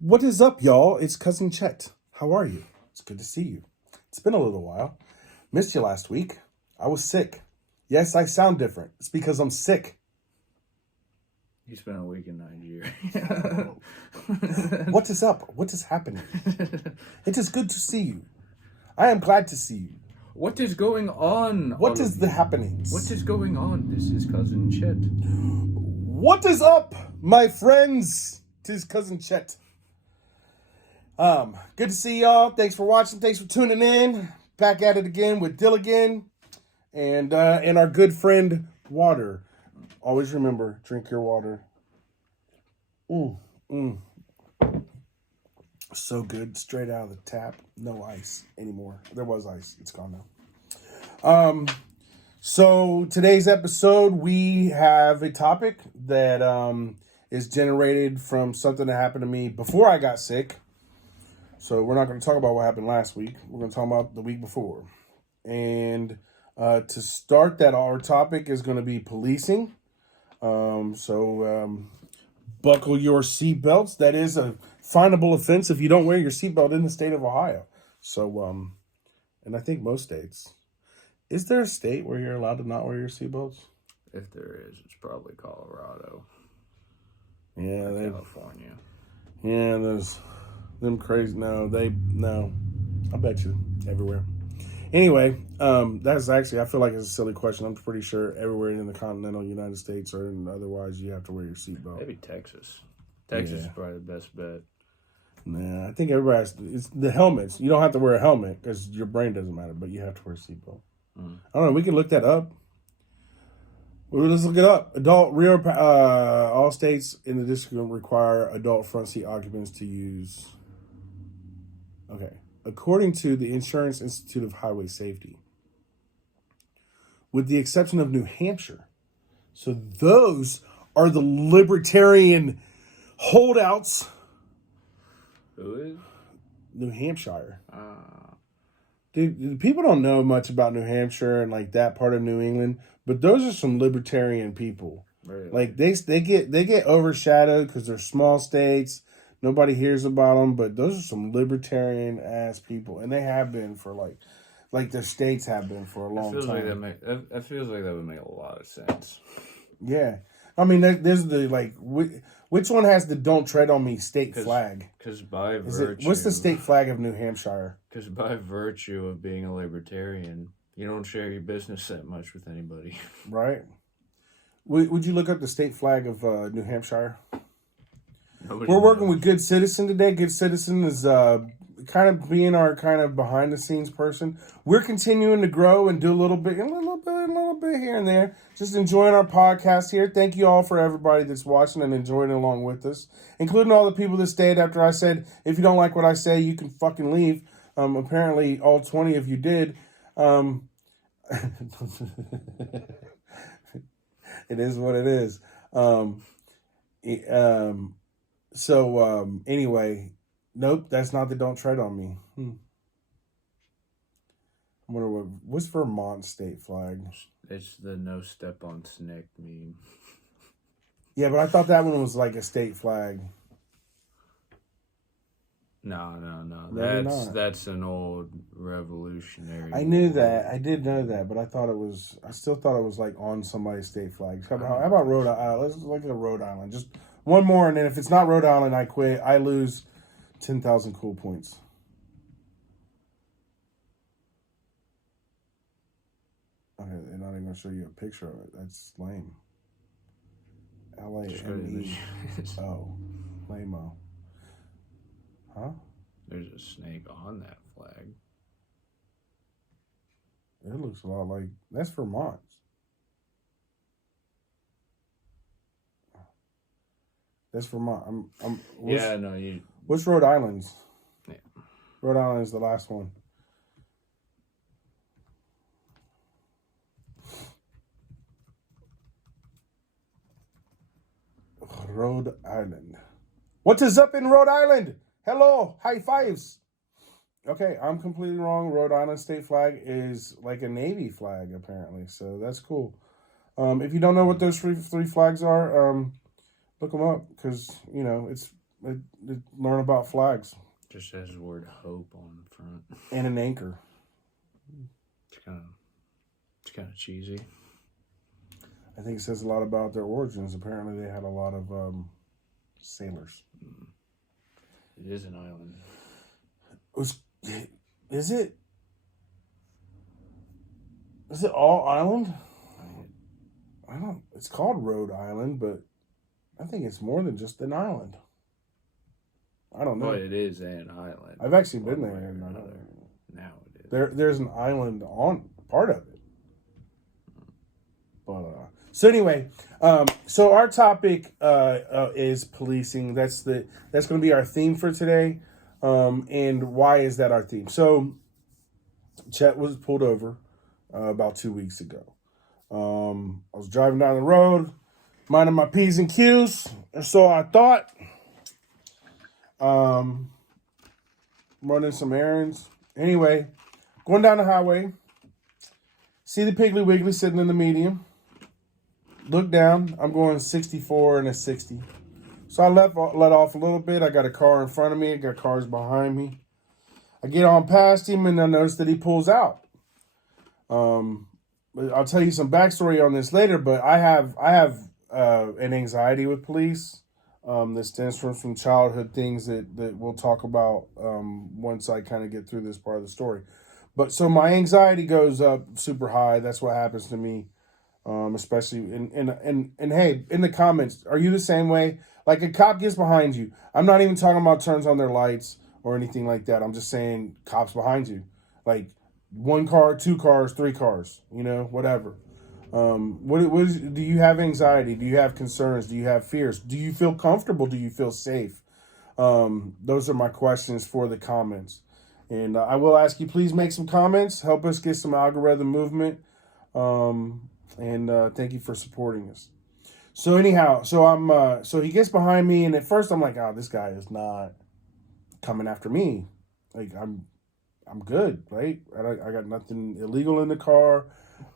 What is up, y'all? It's Cousin Chet. How are you? It's good to see you. It's been a little while. Missed you last week. I was sick. Yes, I sound different. It's because I'm sick. You spent a week in Nigeria. What is up? What is happening? It is good to see you. I am glad to see you. What is going on? What is the happenings? What is going on? This is Cousin Chet. What is up, my friends? Tis Cousin Chet. Good to see y'all. Thanks for watching. Thanks for tuning in. Back at it again with Dilligan and our good friend Water. Always remember, drink your water. So good, straight out of the tap. No ice anymore. There was ice. It's gone now. So today's episode, we have a topic that is generated from something that happened to me before I got sick. So we're not going to talk about what happened last week. We're going to talk about the week before. And to start that, our topic is going to be policing. So buckle your seatbelts. That is a finable offense if you don't wear your seatbelt in the state of Ohio. So, and I think most states. Is there a state where you're allowed to not wear your seatbelts? If there is, it's probably Colorado. Yeah, California. Yeah, there's them crazy. No. I bet you everywhere. Anyway, that's actually, I feel like it's a silly question. I'm pretty sure everywhere in the continental United States or otherwise you have to wear your seatbelt. Maybe Texas. Texas is probably the best bet. Nah, I think everybody has to. It's the helmets. You don't have to wear a helmet because your brain doesn't matter, but you have to wear a seatbelt. I don't know. We can look that up. Let's look it up. All states in the district require adult front seat occupants to use. Okay. According to the Insurance Institute of Highway Safety, with the exception of New Hampshire. So those are the libertarian holdouts. Who is? New Hampshire. Dude, people don't know much about New Hampshire and like that part of New England, but those are some libertarian people. Really? Like they get overshadowed because they're small states. Nobody hears about them, but those are some libertarian ass people, and they have been for like their states have been for a long time. That feels like that would make a lot of sense. Yeah, I mean, there's the like, which one has the "Don't Tread on Me" state flag? Because by virtue, What's the state flag of New Hampshire? Because by virtue of being a libertarian, you don't share your business that much with anybody. Right. Would you look up the state flag of New Hampshire? We're working with Good Citizen today. Good Citizen is kind of being our kind of behind the scenes person. We're continuing to grow and do a little bit here and there. Just enjoying our podcast here. Thank you all for everybody that's watching and enjoying it along with us, including all the people that stayed after I said, if you don't like what I say, you can fucking leave. Apparently, all 20 of you did. It is what it is. Anyway, nope, that's not the "Don't Tread on Me." I wonder what's Vermont state flag? It's the "no step on snake" meme. Yeah, but I thought that one was like a state flag. No. That's an old revolutionary. I knew that. I did know that, but I still thought it was like on somebody's state flag. How about Rhode Island? Let's look at Rhode Island. Just one more, and then if it's not Rhode Island, I quit. I lose 10,000 cool points. Okay, they're not even going to show you a picture of it. That's lame. LAME. Oh, lame-o. Huh? There's a snake on that flag. It looks a lot like... That's Vermont. That's Vermont. What's Rhode Island's? Yeah. Rhode Island is the last one. Rhode Island. What is up in Rhode Island? Hello, high fives. Okay, I'm completely wrong. Rhode Island state flag is like a Navy flag, apparently. So that's cool. If you don't know what those three flags are, look them up because, it's learn about flags. Just has the word hope on the front. And an anchor. It's kind of cheesy. I think it says a lot about their origins. Apparently, they had a lot of sailors. It is an island. Is it? Is it all island? I don't. It's called Rhode Island, but I think it's more than just an island. I don't know. But it is an island. I've actually been there. And another. Now it is. There's an island on part of it. But so anyway, so our topic is policing. That's going to be our theme for today. And why is that our theme? So Chet was pulled over about 2 weeks ago. I was driving down the road, minding my P's and Q's, and so I thought, running some errands. Anyway, going down the highway, see the Piggly Wiggly sitting in the median. Look down. I'm going 64 and a 60. So I let off a little bit. I got a car in front of me. I got cars behind me. I get on past him, and I notice that he pulls out. I'll tell you some backstory on this later, but I have an anxiety with police that stems from some childhood things that we'll talk about once I kind of get through this part of the story. But so my anxiety goes up super high. That's what happens to me, especially and hey, in the comments, are you the same way? Like a cop gets behind you. I'm not even talking about turns on their lights or anything like that. I'm just saying cops behind you, like. 1 car, 2 cars, 3 cars, whatever. Do you have anxiety? Do you have concerns? Do you have fears? Do you feel comfortable? Do you feel safe? Those are my questions for the comments. And I will ask you, please make some comments. Help us get some algorithm movement. And thank you for supporting us. So anyhow, so he gets behind me, and at first I'm like, oh, this guy is not coming after me. Like I'm good, right? I got nothing illegal in the car.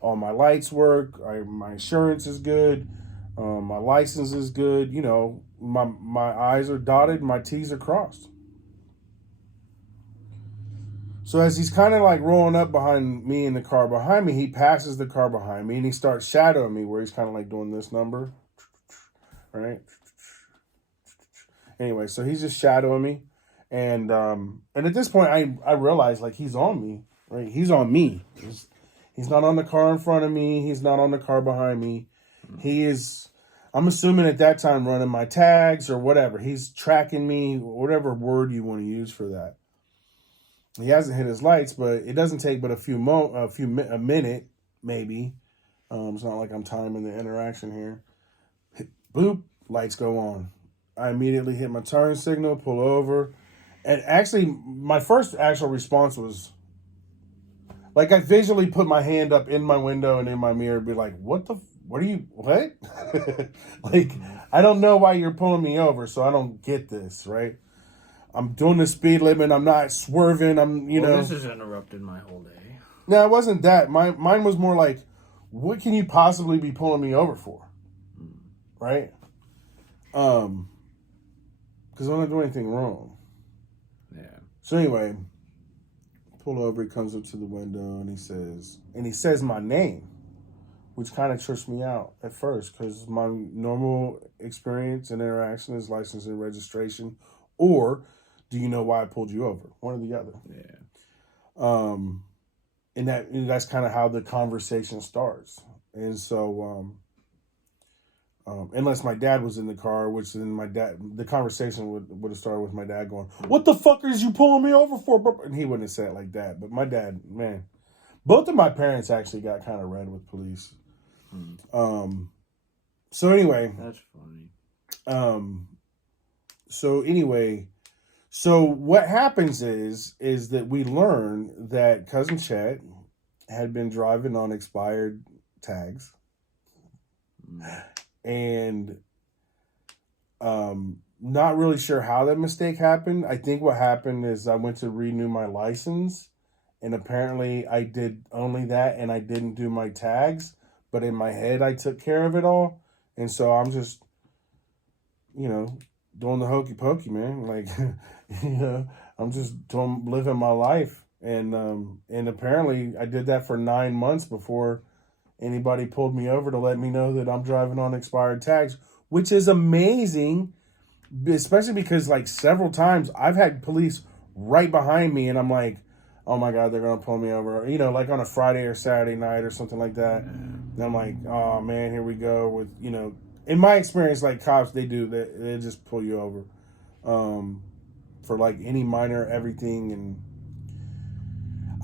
All my lights work. My insurance is good. My license is good. My I's are dotted. My T's are crossed. So as he's kind of like rolling up behind me in the car behind me, he passes the car behind me and he starts shadowing me where he's kind of like doing this number, right? Anyway, so he's just shadowing me. And at this point, I realize, like, he's on me, right? He's on me. He's not on the car in front of me. He's not on the car behind me. He is, I'm assuming at that time, running my tags or whatever. He's tracking me, whatever word you want to use for that. He hasn't hit his lights, but it doesn't take but a minute, maybe. It's not like I'm timing the interaction here. Boop, lights go on. I immediately hit my turn signal, pull over. And actually, my first actual response was, like, I visually put my hand up in my window and in my mirror and be like, what? Like, I don't know why you're pulling me over, so I don't get this, right? I'm doing the speed limit. I'm not swerving. This has interrupted my whole day. No, it wasn't that. Mine was more like, what can you possibly be pulling me over for? Right? Because I'm not doing anything wrong. Yeah. So anyway, pull over, he comes up to the window and he says my name, which kind of trips me out at first because my normal experience and interaction is license and registration, or do you know why I pulled you over? One or the other. Yeah. And that's kind of how the conversation starts. And so, unless my dad was in the car, which then the conversation would have started with my dad going, "What the fuck is you pulling me over for, bro?" And he wouldn't have said it like that. But my dad, man, both of my parents actually got kind of red with police. So anyway, that's funny. So what happens is that we learn that cousin Chet had been driving on expired tags. And not really sure how that mistake happened. I think what happened is I went to renew my license, and apparently I did only that, and I didn't do my tags. But in my head, I took care of it all, and so I'm just, doing the hokey pokey, man. Like, I'm just living my life, and apparently I did that for 9 months before anybody pulled me over to let me know that I'm driving on expired tags, which is amazing, especially because like several times I've had police right behind me, and I'm like, oh my god, they're gonna pull me over, like on a Friday or Saturday night or something like that. And I'm like, oh man, here we go with in my experience, like cops, they just pull you over for like any minor everything. And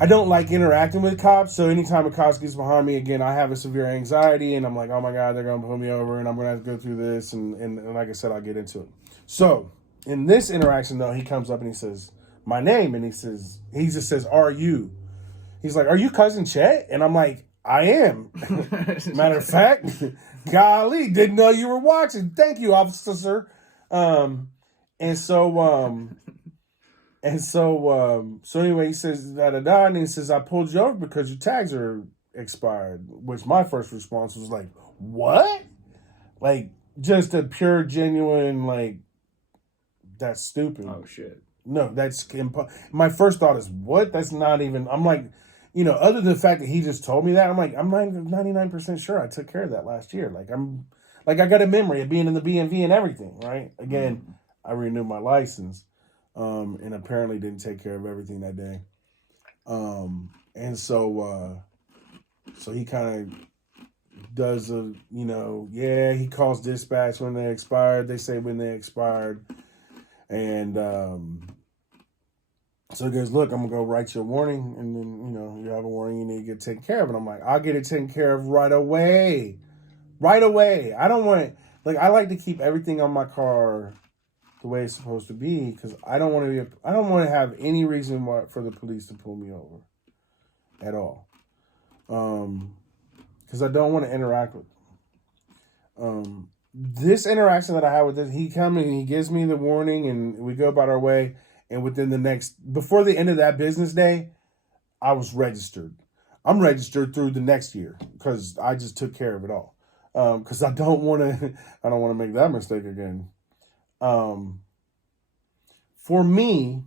I don't like interacting with cops, so anytime a cop gets behind me, again, I have a severe anxiety, and I'm like, oh my god, they're gonna pull me over, and I'm gonna have to go through this, and like I said, I'll get into it. So in this interaction though, he comes up and he says my name, and he just says, "Are you?" He's like, "Are you cousin Chet?" And I'm like, "I am." Matter of fact, golly, didn't know you were watching. Thank you, officer. So anyway, he says da da da, and he says, "I pulled you over because your tags are expired." Which my first response was like, "What?" Like just a pure, genuine, like, that's stupid. Oh shit. No, my first thought is, what? That's not even. I'm like, other than the fact that he just told me that, I'm like, I'm 99% sure I took care of that last year. I got a memory of being in the BMV and everything, right? Again, I renewed my license, and apparently didn't take care of everything that day. And so he kind of does he calls dispatch when they expired. They say when they expired, and so he goes, "Look, I'm gonna go write you a warning, and then you have a warning. You need to get taken care of." And I'm like, "I'll get it taken care of right away, right away. I don't want I like to keep everything on my car the way it's supposed to be, because I don't want to have any reason for the police to pull me over at all, because I don't want to interact with them. This interaction that I had with this, he comes and he gives me the warning, and we go about our way. And before the end of that business day, I was registered. I'm registered through the next year because I just took care of it all. Because I don't want to make that mistake again. For me,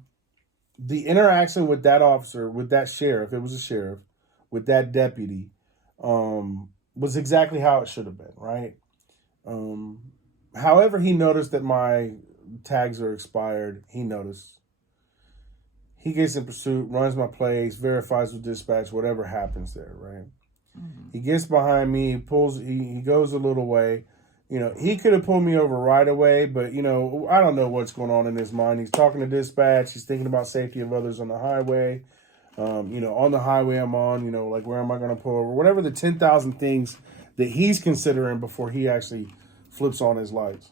the interaction with that officer, with that sheriff, it was a sheriff, with that deputy, was exactly how it should have been, right? However, he noticed that my tags are expired. He noticed. He gets in pursuit, runs my plates, verifies with dispatch, whatever happens there, right? Mm-hmm. He gets behind me, he goes a little way. He could have pulled me over right away, but, I don't know what's going on in his mind. He's talking to dispatch. He's thinking about safety of others on the highway. On the highway I'm on, where am I going to pull over? Whatever the 10,000 things that he's considering before he actually flips on his lights.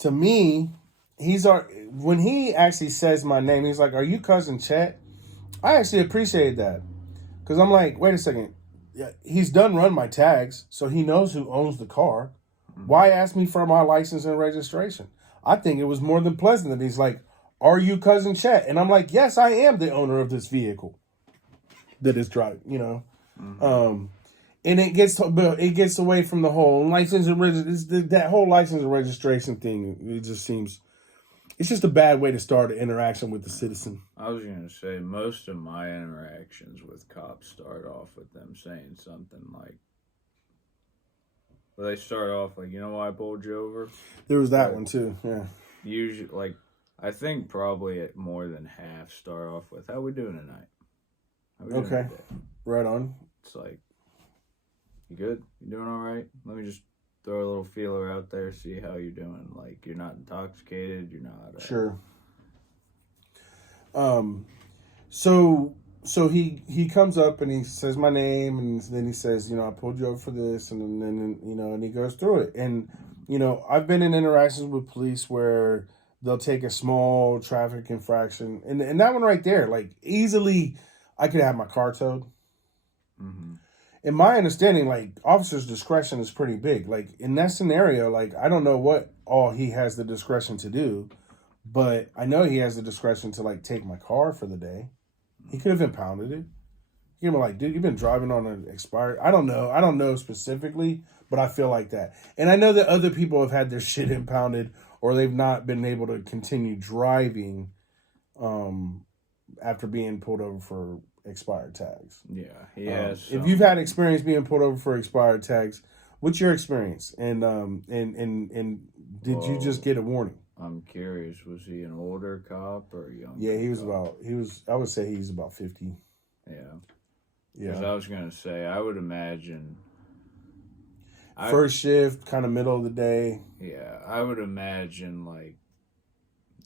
To me, when he actually says my name, he's like, "Are you cousin Chet?" I actually appreciate that, because I'm like, wait a second, he's done run my tags, so he knows who owns the car. Why ask me for my license and registration? I think it was more than pleasant that he's like, "Are you cousin Chet?" And I'm like, yes, I am the owner of this vehicle that is driving. Mm-hmm. And it gets away from the whole license and that whole license and registration thing. It just seems, it's just a bad way to start an interaction with the citizen. I was going to say, most of my interactions with cops start off with them saying something like, well, they start off like, "You know why I pulled you over?" There was that one too, yeah. Usually, I think probably at more than half start off with, "How we doing tonight? How we doing okay, today?" Right on. It's like, "You good? You doing all right? Let me just throw a little feeler out there, see how you're doing. Like, you're not intoxicated, you're not..." Sure. So he comes up and he says my name, and then he says, "I pulled you over for this," and then and he goes through it. And I've been in interactions with police where they'll take a small traffic infraction, and that one right there, like, easily I could have my car towed. Mm-hmm. In my understanding, like, officer's discretion is pretty big. Like, in that scenario, like, I don't know what all he has the discretion to do, but I know he has the discretion to, like, take my car for the day. He could have impounded it. You're gonna be like, dude, you've been driving on an expired. I don't know specifically, but I feel like that. And I know that other people have had their shit impounded or they've not been able to continue driving after being pulled over for expired tags. Yeah, he has. If you've had experience being pulled over for expired tags, what's your experience? And did you just get a warning? I'm curious. Was he an older cop or a young? Yeah, I would say he was about 50. Yeah. Yeah. Because I was gonna say, I would imagine. First shift, kind of middle of the day. Yeah, I would imagine like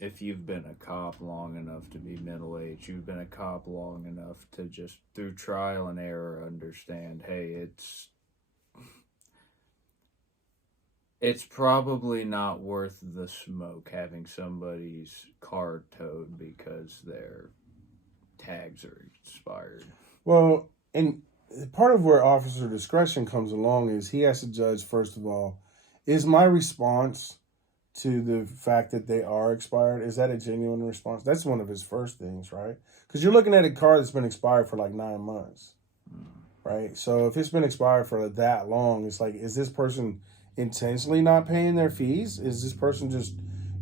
if you've been a cop long enough to be middle-aged, you've been a cop long enough to just through trial and error understand, hey, it's probably not worth the smoke having somebody's car towed because their tags are expired. Well, and part of where officer discretion comes along is he has to judge, first of all, is my response to the fact that they are expired, is that a genuine response? That's one of his first things, right? Because you're looking at a car that's been expired for like 9 months, right? So if it's been expired for that long, it's like, is this person intentionally not paying their fees? Is this person just,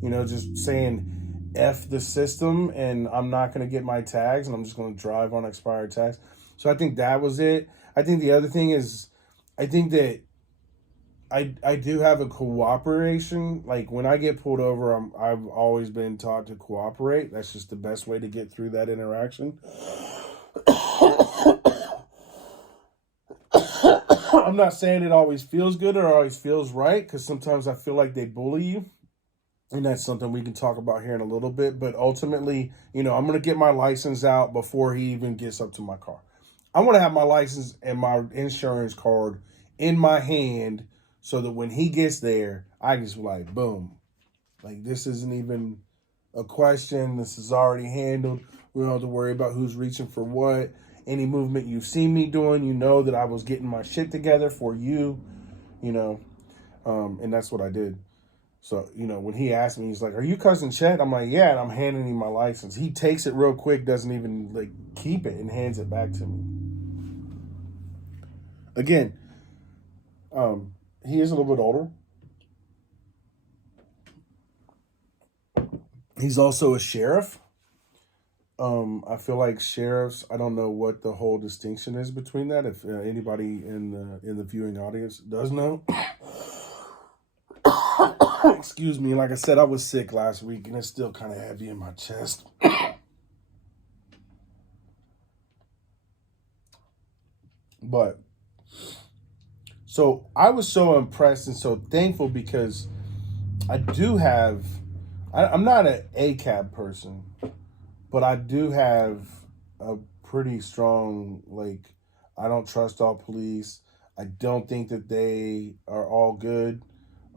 just saying F the system and I'm not going to get my tags and I'm just going to drive on expired tags? So I think that was it. I think the other thing is, I think that I do have a cooperation. Like when I get pulled over, I've always been taught to cooperate. That's just the best way to get through that interaction. I'm not saying it always feels good or always feels right, because sometimes I feel like they bully you. And that's something we can talk about here in a little bit. But ultimately, I'm going to get my license out before he even gets up to my car. I want to have my license and my insurance card in my hand so that when he gets there, I can just be like, boom. Like, this isn't even a question. This is already handled. We don't have to worry about who's reaching for what. Any movement you've seen me doing, you know that I was getting my shit together for you, and that's what I did. So, when he asked me, he's like, are you cousin Chet? I'm like, yeah, and I'm handing him my license. He takes it real quick, doesn't even, keep it, and hands it back to me. Again, he is a little bit older. He's also a sheriff. I feel like sheriffs, I don't know what the whole distinction is between that. If anybody in the viewing audience does know. Excuse me. Like I said, I was sick last week and it's still kind of heavy in my chest. But, so I was so impressed and so thankful because I do have, I'm not an ACAB person, but I do have a pretty strong, I don't trust all police. I don't think that they are all good.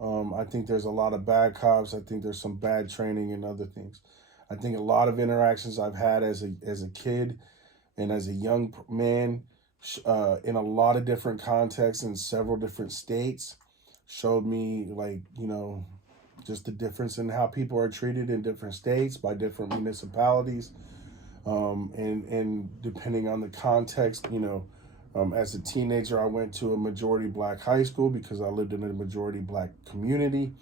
I think there's a lot of bad cops. I think there's some bad training and other things. I think a lot of interactions I've had as a kid and as a young man in a lot of different contexts in several different states showed me just the difference in how people are treated in different states by different municipalities. And depending on the context, as a teenager, I went to a majority black high school because I lived in a majority black community,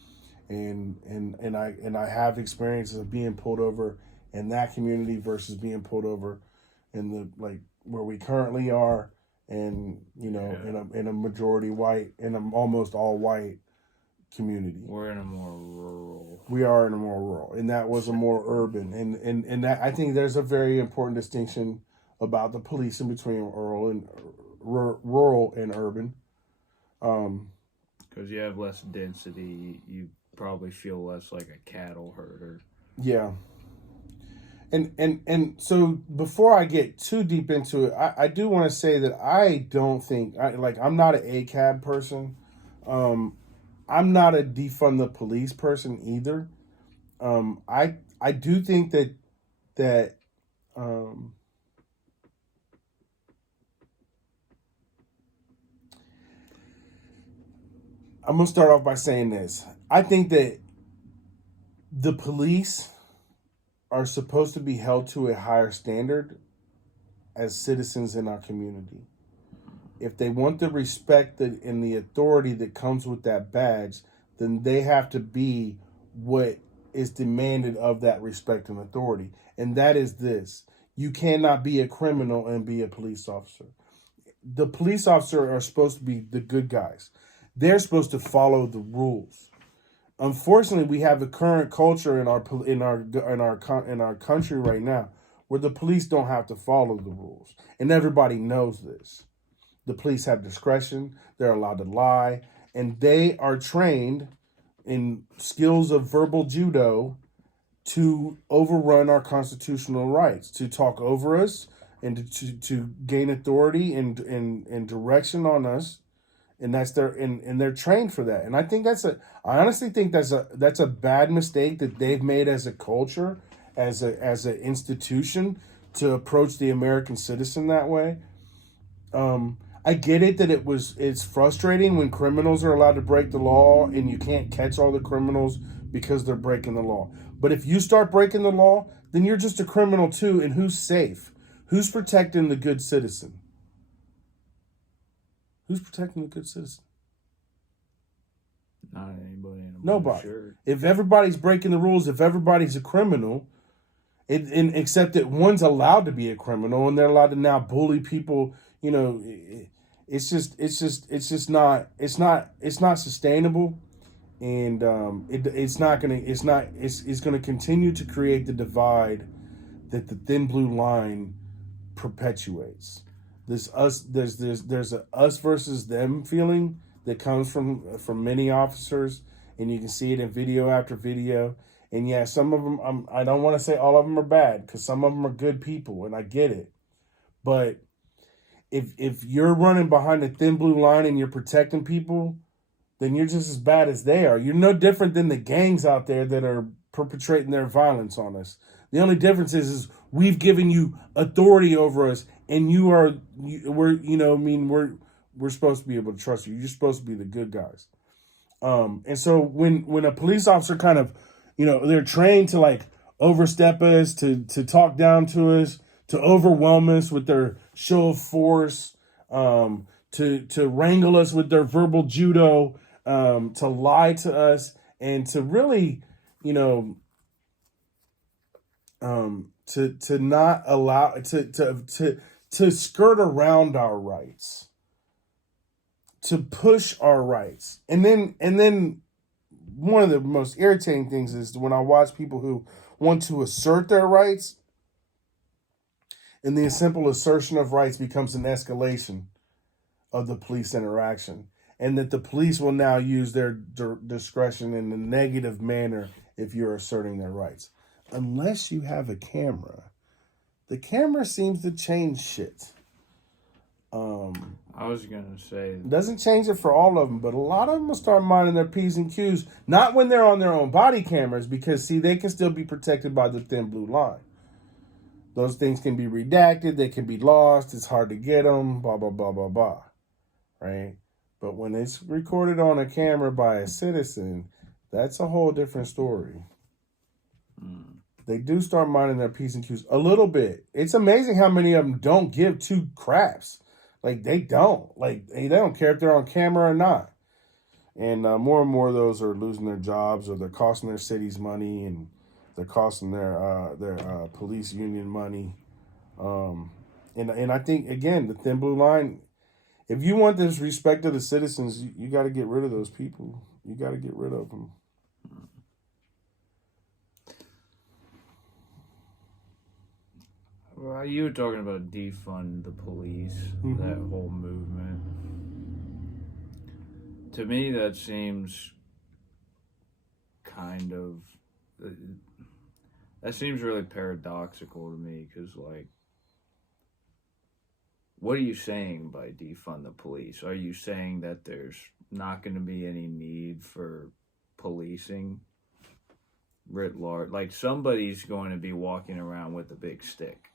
and I have experiences of being pulled over in that community versus being pulled over in the where we currently are, and in a majority white, in an almost all white community. We're in a more rural. We are in a more rural, and that was a more urban, and that I think there's a very important distinction about the policing between rural and urban. Because you have less density, you probably feel less like a cattle herder. Yeah. And so before I get too deep into it, I do want to say that I don't think I'm not an ACAB person. I'm not a defund the police person either. I do think that I'm going to start off by saying this. I think that the police are supposed to be held to a higher standard as citizens in our community. If they want the respect and the authority that comes with that badge, then they have to be what is demanded of that respect and authority. And that is this: you cannot be a criminal and be a police officer. The police officer are supposed to be the good guys. They're supposed to follow the rules. Unfortunately, we have the current culture in our country right now where the police don't have to follow the rules, and everybody knows this. The police have discretion; they're allowed to lie, and they are trained in skills of verbal judo to overrun our constitutional rights, to talk over us, and to gain authority and direction on us. And that's and they're trained for that. And I honestly think that's a bad mistake that they've made as a culture, as an institution, to approach the American citizen that way. I get it that it's frustrating when criminals are allowed to break the law and you can't catch all the criminals because they're breaking the law. But if you start breaking the law, then you're just a criminal too. And who's safe? Who's protecting the good citizen? Who's protecting the good citizen? Not anybody in a Nobody. Shirt. If everybody's breaking the rules, if everybody's a criminal, except that one's allowed to be a criminal and they're allowed to now bully people, it's not sustainable, and it's gonna continue to create the divide that the thin blue line perpetuates. There's a us versus them feeling that comes from many officers, and you can see it in video after video. And yeah, some of them, I don't want to say all of them are bad, because some of them are good people, and I get it. But if you're running behind the thin blue line and you're protecting people, then you're just as bad as they are. You're no different than the gangs out there that are perpetrating their violence on us. The only difference is we've given you authority over us, and we're supposed to be able to trust you. You're supposed to be the good guys. And so when a police officer kind of, they're trained to like overstep us, to talk down to us, to overwhelm us with their show of force, to wrangle us with their verbal judo, to lie to us, and to really, to not allow to skirt around our rights, to push our rights. And then one of the most irritating things is when I watch people who want to assert their rights, and the simple assertion of rights becomes an escalation of the police interaction, and that the police will now use their discretion in a negative manner if you're asserting their rights. Unless you have a camera. The camera seems to change shit. I was going to say... Doesn't change it for all of them, but a lot of them will start minding their P's and Q's. Not when they're on their own body cameras, because, see, they can still be protected by the thin blue line. Those things can be redacted. They can be lost. It's hard to get them, blah, blah, blah, blah, blah. Right? But when it's recorded on a camera by a citizen, that's a whole different story. They do start minding their P's and Q's a little bit. It's amazing how many of them don't give two craps. Like, they don't. Like, they don't care if they're on camera or not. And more and more of those are losing their jobs, or they're costing their cities money, and they're costing their police union money. And I think, again, the thin blue line, if you want this respect of the citizens, you got to get rid of those people. You got to get rid of them. Well, you were talking about defund the police, that whole movement. To me, that seems that seems really paradoxical to me, because, like, what are you saying by defund the police? Are you saying that there's not going to be any need for policing writ large? Like, somebody's going to be walking around with a big stick.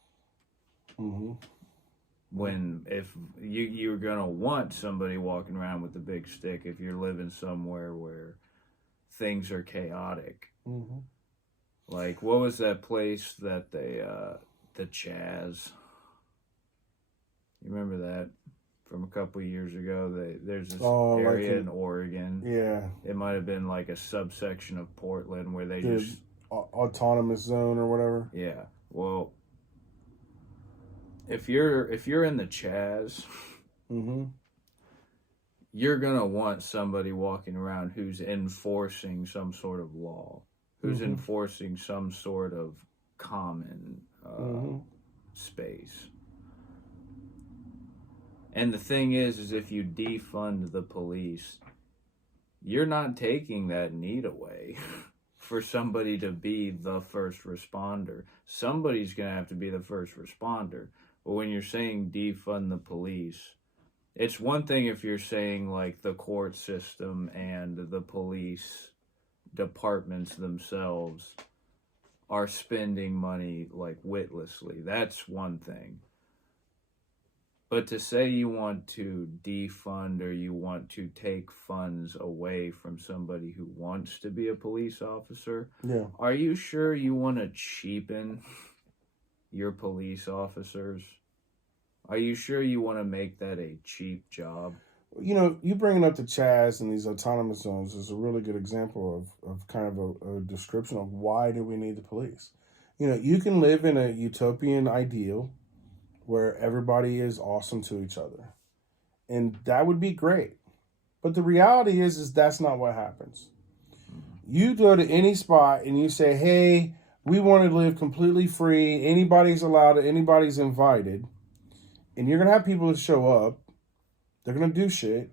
When if you're gonna want somebody walking around with a big stick if you're living somewhere where things are chaotic. Like, what was that place that they the Chaz? You remember that from a couple of years ago? There's this like area in Oregon. Yeah. It might have been like a subsection of Portland where they The just autonomous zone or whatever. yeah. Well, if you're in the Chaz, Mm-hmm. you're gonna want somebody walking around who's enforcing some sort of law, who's Mm-hmm. enforcing some sort of common space. And the thing is if you defund the police, you're not taking that need away for somebody to be the first responder. Somebody's going to have to be the first responder. But when you're saying defund the police, it's one thing if you're saying like the court system and the police departments themselves are spending money like witlessly. That's one thing. But to say you want to defund or you want to take funds away from somebody who wants to be a police officer, yeah, are you sure you want to cheapen your police officers? Are you sure you want to make that a cheap job? You know, you bringing up the Chaz and these autonomous zones is a really good example of kind of a description of why do we need the police. You know, you can live in a utopian ideal where everybody is awesome to each other. And that would be great. But the reality is that's not what happens. You go to any spot and you say, hey, we want to live completely free. Anybody's allowed, anybody's invited. And you're going to have people that show up. They're going to do shit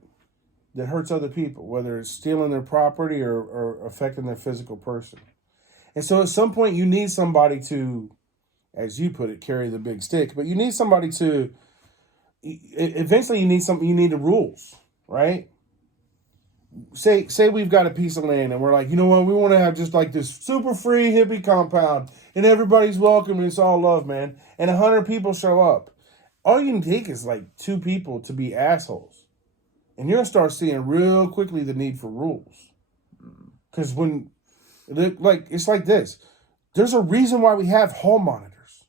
that hurts other people, whether it's stealing their property or affecting their physical person. And so at some point you need somebody to, as you put it, carry the big stick. But you need somebody to, eventually you need the rules, right? Say we've got a piece of land and we're like, you know what, we want to have just like this super free hippie compound and everybody's welcome and it's all love, man. And 100 people show up. All you can take is like 2 people to be assholes. And you're going to start seeing real quickly the need for rules. Because it's like this. There's a reason why we have hall monitors.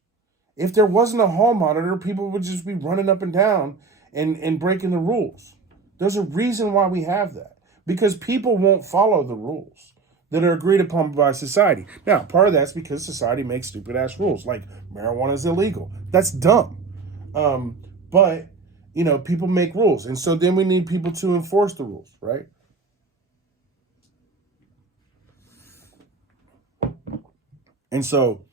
If there wasn't a hall monitor, people would just be running up and down and breaking the rules. There's a reason why we have that. Because people won't follow the rules that are agreed upon by society. Now, part of that's because society makes stupid-ass rules, like marijuana is illegal. That's dumb. But, you know, people make rules. And so then we need people to enforce the rules, right? And so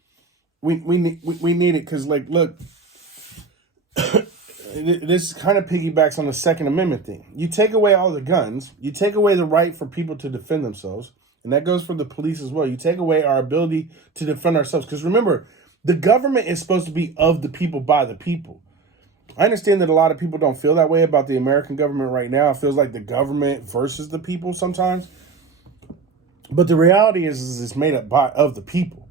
we need it because, like, look, this kind of piggybacks on the Second Amendment thing. You take away all the guns, you take away the right for people to defend themselves, and that goes for the police as well. You take away our ability to defend ourselves. Because remember, the government is supposed to be of the people, by the people. I understand that a lot of people don't feel that way about the American government right now. It feels like the government versus the people sometimes. But the reality is it's made up of the people.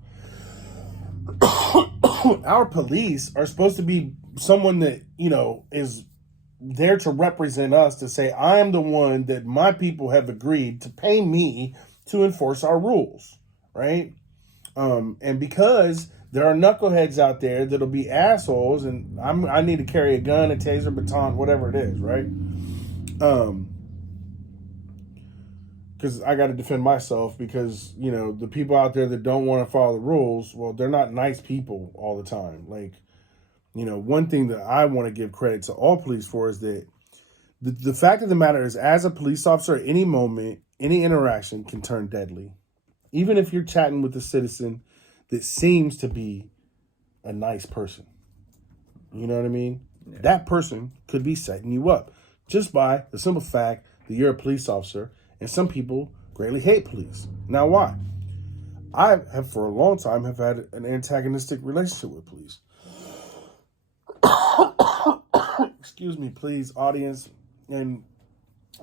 Our police are supposed to be someone that, you know, is there to represent us, to say, I am the one that my people have agreed to pay me to enforce our rules, right? And because there are knuckleheads out there that'll be assholes, and I need to carry a gun, a taser, baton, whatever it is, right? Because I got to defend myself because, you know, the people out there that don't want to follow the rules, well, they're not nice people all the time. Like, you know, one thing that I want to give credit to all police for is that the fact of the matter is, as a police officer, at any moment, any interaction can turn deadly. Even if you're chatting with a citizen that seems to be a nice person. You know what I mean? Yeah. That person could be setting you up just by the simple fact that you're a police officer, and some people greatly hate police. Now, why? I have, for a long time, have had an antagonistic relationship with police. Excuse me, please, audience, and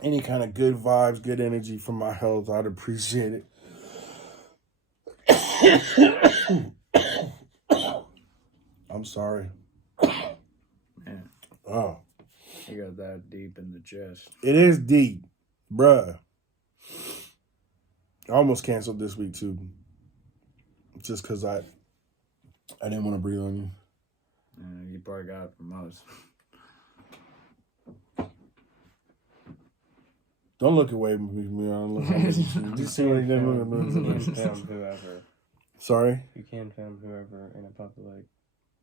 any kind of good vibes, good energy from my health, I'd appreciate it. I'm sorry. Man. Oh. You got that deep in the chest. It is deep, bruh. I almost canceled this week too. Just because I didn't want to breathe on you. You probably got it from us. Don't look away from me. Did you see what he did? You can film whoever. Sorry? You can film whoever in a public.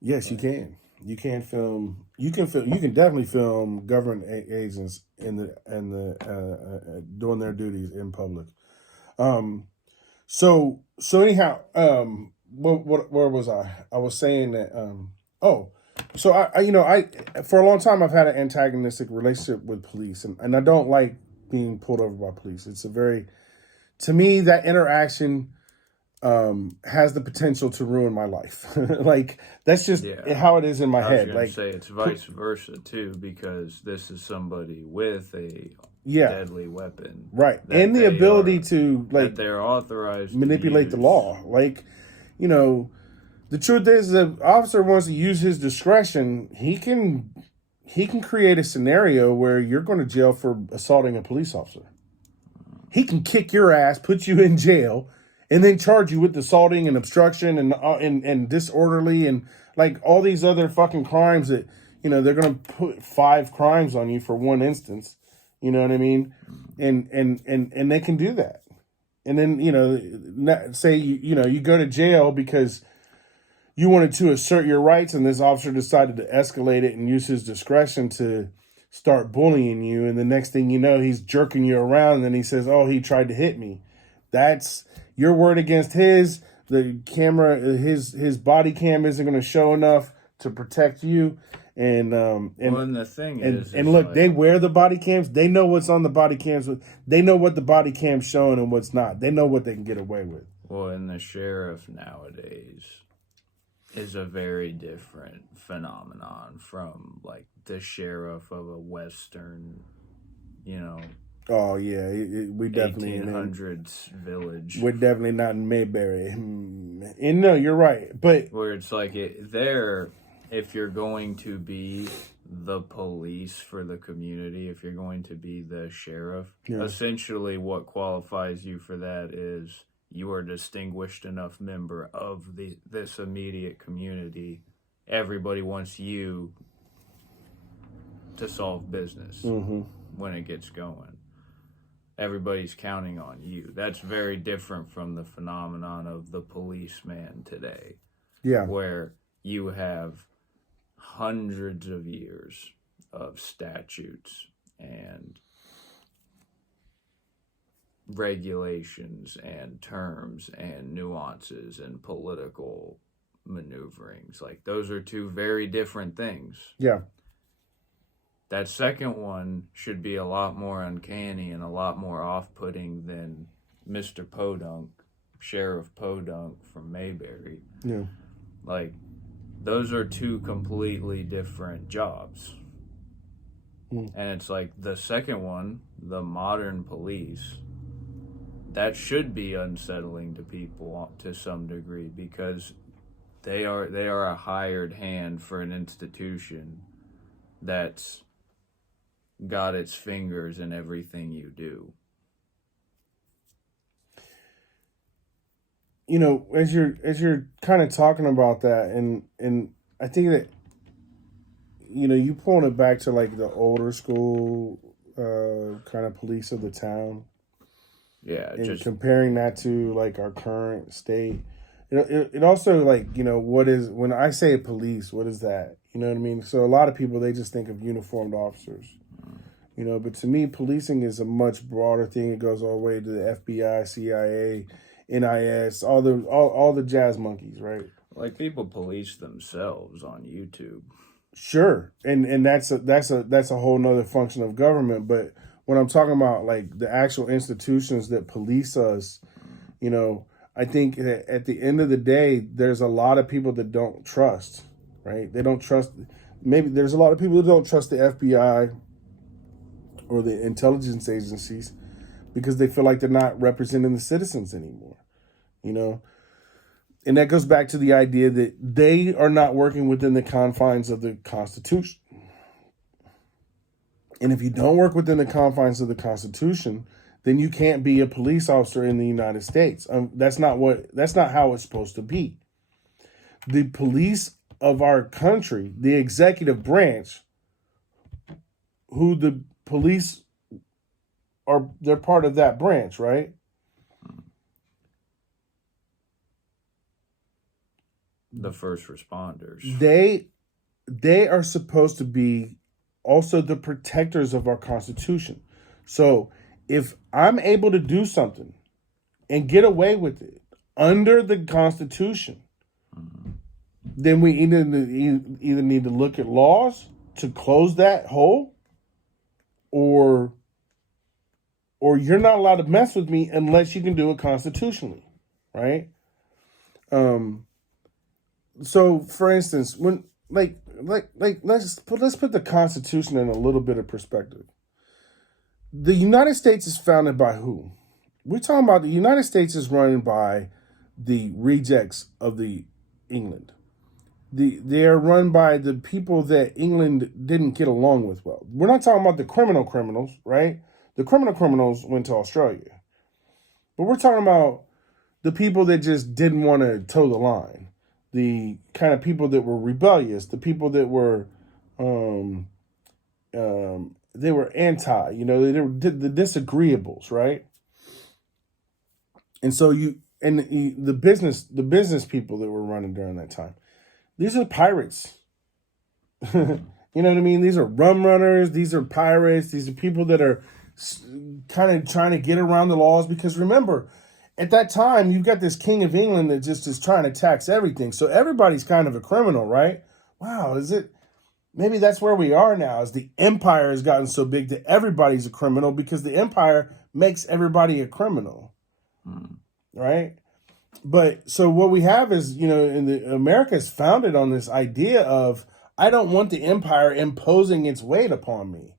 Yes, you can. You can film. You can film. You can definitely film government agents in the doing their duties in public. So anyhow, where was I? I was saying that. So I for a long time I've had an antagonistic relationship with police, and I don't like being pulled over by police. It's a very, to me, that interaction has the potential to ruin my life. Like, that's just how it is in my head. Like, say it's vice versa too, because this is somebody with a deadly weapon, right? And the ability to, like, they're authorized manipulate the law. Like, the truth is, the officer wants to use his discretion. He can create a scenario where you're going to jail for assaulting a police officer. He can kick your ass, put you in jail, and then charge you with assaulting and obstruction and disorderly and, like, all these other fucking crimes that, they're going to put 5 crimes on you for one instance. You know what I mean? And they can do that. And then, say, you go to jail because you wanted to assert your rights, and this officer decided to escalate it and use his discretion to start bullying you. And the next thing you know, he's jerking you around, and then he says, "Oh, he tried to hit me." That's your word against his. The camera, his body cam isn't going to show enough to protect you. And the thing is look, like, they wear the body cams. They know what's on the body cams. They know what the body cam's showing and what's not. They know what they can get away with. Well, and the sheriff nowadays is a very different phenomenon from, like, the sheriff of a Western, Oh yeah, we definitely 1800s village. We're definitely not in Mayberry. And no, you're right, but where it's like if you're going to be the police for the community, if you're going to be the sheriff, essentially what qualifies you for that is you are a distinguished enough member of this immediate community. Everybody wants you to solve business when it gets going. Everybody's counting on you. That's very different from the phenomenon of the policeman today. Yeah. Where you have hundreds of years of statutes and regulations and terms and nuances and political maneuverings. Like, those are two very different things. Yeah. That second one should be a lot more uncanny and a lot more off-putting than Mr. Podunk, Sheriff Podunk from Mayberry. Yeah. Like, those are two completely different jobs. And it's like the second one, the modern police, that should be unsettling to people to some degree, because they are a hired hand for an institution that's got its fingers in everything you do. As you're kind of talking about that, and I think that you pulling it back to, like, the older school kind of police of the town. Yeah, and just comparing that to, like, our current state. It also, like, what is, when I say police, what is that? You know what I mean? So a lot of people, they just think of uniformed officers. But to me, policing is a much broader thing. It goes all the way to the FBI, CIA, NIS, all the jazz monkeys, right? Like, people police themselves on YouTube. Sure, and that's a whole nother function of government. But when I'm talking about, like, the actual institutions that police us, I think that at the end of the day, there's a lot of people that don't trust, right? They don't trust. Maybe there's a lot of people that don't trust the FBI or the intelligence agencies because they feel like they're not representing the citizens anymore, And that goes back to the idea that they are not working within the confines of the Constitution. And if you don't work within the confines of the Constitution, then you can't be a police officer in the United States. That's not how it's supposed to be. The police of our country, the executive branch, who the police they're part of that branch, right? The first responders. They are supposed to be also the protectors of our Constitution. So if I'm able to do something and get away with it under the Constitution, then we either need to look at laws to close that hole, or you're not allowed to mess with me unless you can do it constitutionally, right? So for instance, when let's put the Constitution in a little bit of perspective. The United States is founded by who? We're talking about the United States is run by the rejects of the England. They are run by the people that England didn't get along with well. We're not talking about the criminals, right? The criminals went to Australia. But we're talking about the people that just didn't want to toe the line. The kind of people that were rebellious, the people that were they were anti, they were the disagreeables, right? And so the business people that were running during that time, these are pirates. You know what I mean? These are rum runners. These are pirates. These are people that are kind of trying to get around the laws. Because remember, at that time, you've got this king of England that just is trying to tax everything. So everybody's kind of a criminal, right? Wow, is it? Maybe that's where we are now, is the empire has gotten so big that everybody's a criminal because the empire makes everybody a criminal, right? But so what we have is, America is founded on this idea of, I don't want the empire imposing its weight upon me.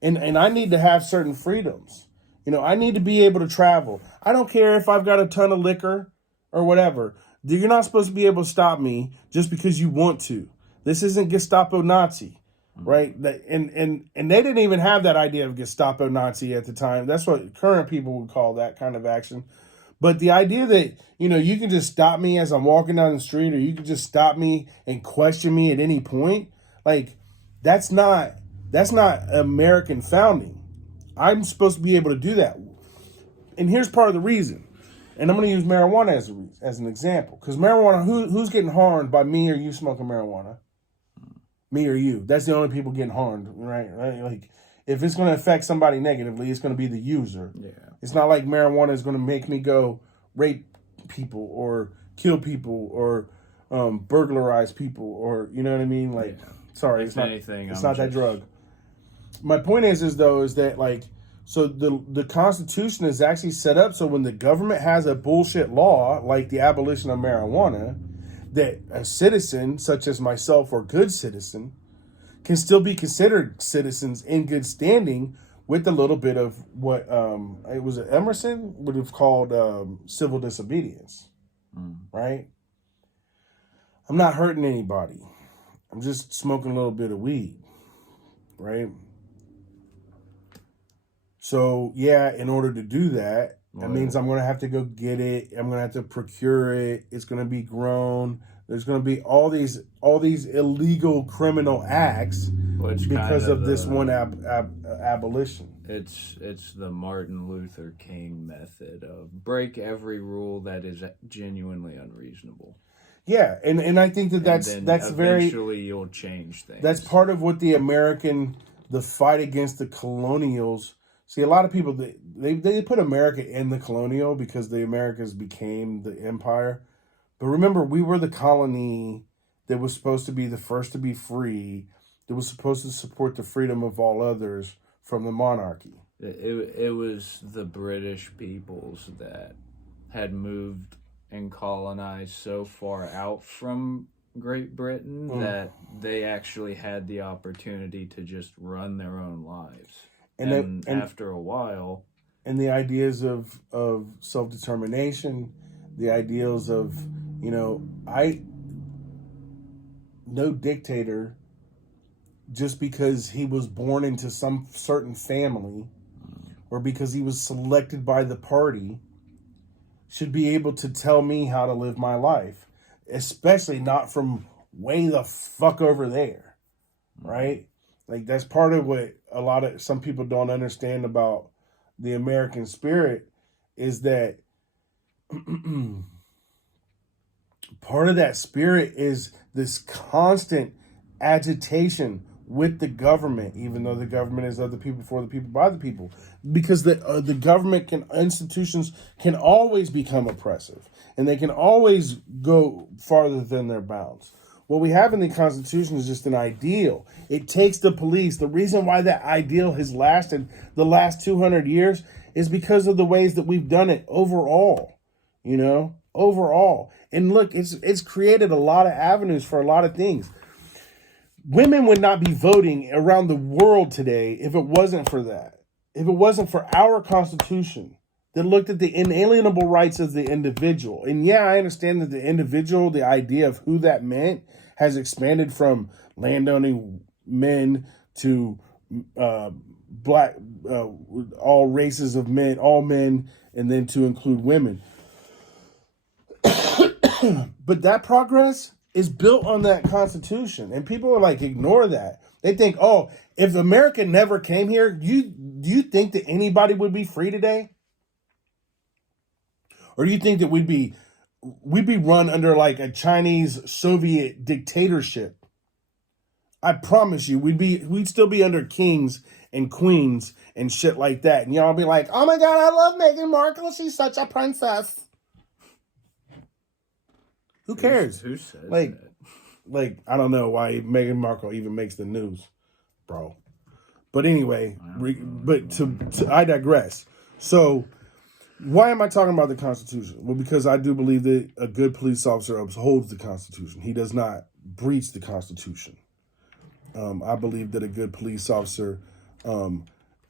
And I need to have certain freedoms. I need to be able to travel. I don't care if I've got a ton of liquor or whatever. You're not supposed to be able to stop me just because you want to. This isn't Gestapo Nazi, right? And they didn't even have that idea of Gestapo Nazi at the time. That's what current people would call that kind of action. But the idea that, you can just stop me as I'm walking down the street, or you can just stop me and question me at any point, like, that's not American founding. I'm supposed to be able to do that. And here's part of the reason. And I'm going to use marijuana as an example. Because marijuana, who's getting harmed by me or you smoking marijuana? Me or you. That's the only people getting harmed, right? Like, if it's going to affect somebody negatively, it's going to be the user. Yeah. It's not like marijuana is going to make me go rape people or kill people or burglarize people, or, you know what I mean? Like, sorry, it's not that drug. My point is that, like, so the Constitution is actually set up so when the government has a bullshit law, like the abolition of marijuana, that a citizen, such as myself or good citizen, can still be considered citizens in good standing with a little bit of what it was Emerson would have called civil disobedience, right? I'm not hurting anybody. I'm just smoking a little bit of weed, right? So, yeah, in order to do that, that means I'm going to have to go get it. I'm going to have to procure it. It's going to be grown. There's going to be all these illegal criminal acts because of this one abolition. It's the Martin Luther King method of break every rule that is genuinely unreasonable. Yeah, and I think that's eventually you'll change things. That's part of what the fight against the colonials. See, a lot of people, they put America in the colonial because the Americas became the empire. But remember, we were the colony that was supposed to be the first to be free, that was supposed to support the freedom of all others from the monarchy. It was the British peoples that had moved and colonized so far out from Great Britain that they actually had the opportunity to just run their own lives. And after a while... And the ideas of self-determination, the ideals of, no dictator, just because he was born into some certain family or because he was selected by the party, should be able to tell me how to live my life, especially not from way the fuck over there, right? Like, that's part of what some people don't understand about the American spirit is that part of that spirit is this constant agitation with the government, even though the government is of the people, for the people, by the people, because the government institutions can always become oppressive, and they can always go farther than their bounds. What we have in the Constitution is just an ideal. It takes the police. The reason why that ideal has lasted the last 200 years is because of the ways that we've done it overall, overall. And look, it's created a lot of avenues for a lot of things. Women would not be voting around the world today if it wasn't for that. If it wasn't for our Constitution that looked at the inalienable rights of the individual. And yeah, I understand that the individual, the idea of who that meant, has expanded from landowning men to black, all races of men, all men, and then to include women. But that progress is built on that Constitution, and people are like, ignore that. They think, oh, if America never came here, do you think that anybody would be free today? Or do you think that we'd be run under like a Chinese Soviet dictatorship? I promise you, we'd still be under kings and queens and shit like that. And y'all be like, oh my God, I love Meghan Markle. She's such a princess. Who cares? Who says that? Like, I don't know why Meghan Markle even makes the news, bro. But anyway, I digress. So, why am I talking about the Constitution? Well, because I do believe that a good police officer upholds the Constitution. He does not breach the Constitution. I believe that a good police officer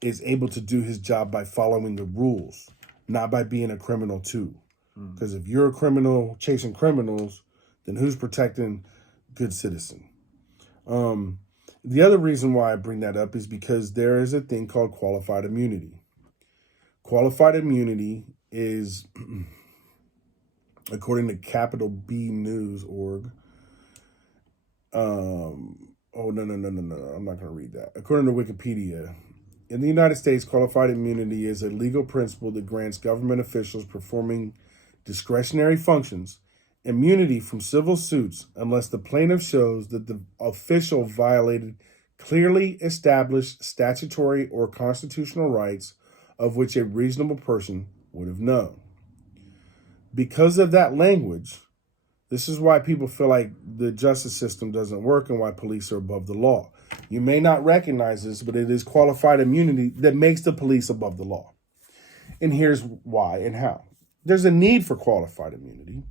is able to do his job by following the rules, not by being a criminal too. Because if you're a criminal chasing criminals, then who's protecting good citizen? The other reason why I bring that up is because there is a thing called qualified immunity. Qualified immunity is, according to Capital B News.org, no, I'm not going to read that. According to Wikipedia, in the United States, qualified immunity is a legal principle that grants government officials performing discretionary functions immunity from civil suits unless the plaintiff shows that the official violated clearly established statutory or constitutional rights of which a reasonable person would have known. Because of that language, this is why people feel like the justice system doesn't work and why police are above the law. You may not recognize this, but it is qualified immunity that makes the police above the law. And here's why and how. There's a need for qualified immunity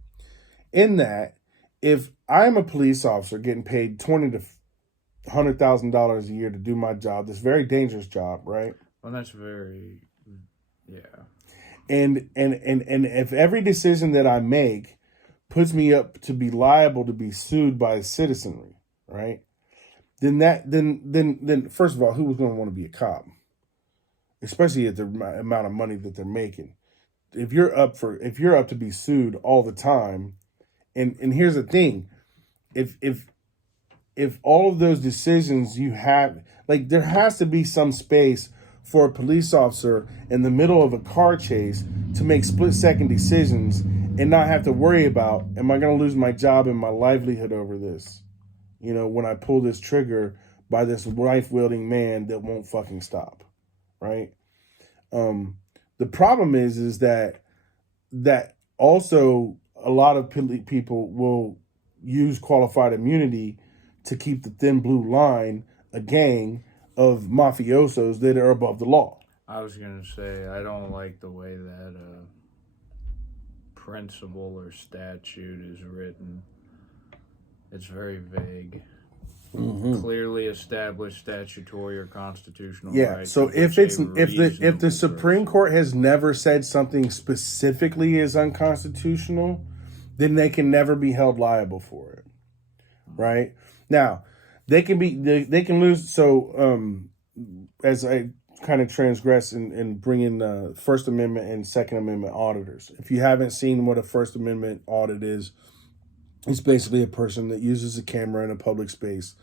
in that if I'm a police officer getting paid $20,000 to $100,000 a year to do my job, this very dangerous job, right? Well, that's very, yeah. And if every decision that I make puts me up to be liable to be sued by citizenry, right? Then first of all, who was going to want to be a cop, especially at the amount of money that they're making? If you're up to be sued all the time, and here's the thing, if all of those decisions you have, like there has to be some space for a police officer in the middle of a car chase to make split-second decisions and not have to worry about, am I going to lose my job and my livelihood over this? When I pull this trigger by this knife-wielding man that won't fucking stop, right? The problem is that also a lot of people will use qualified immunity to keep the thin blue line, a gang of mafiosos that are above the law. I was going to say, I don't like the way that principle or statute is written. It's very vague. Mm-hmm. Clearly established statutory or constitutional rights. So if the Supreme Court has never said something specifically is unconstitutional, then they can never be held liable for it. Right? Now, they can lose. So as I kind of transgress and bring in First Amendment and Second Amendment auditors. If you haven't seen what a First Amendment audit is, it's basically a person that uses a camera in a public space.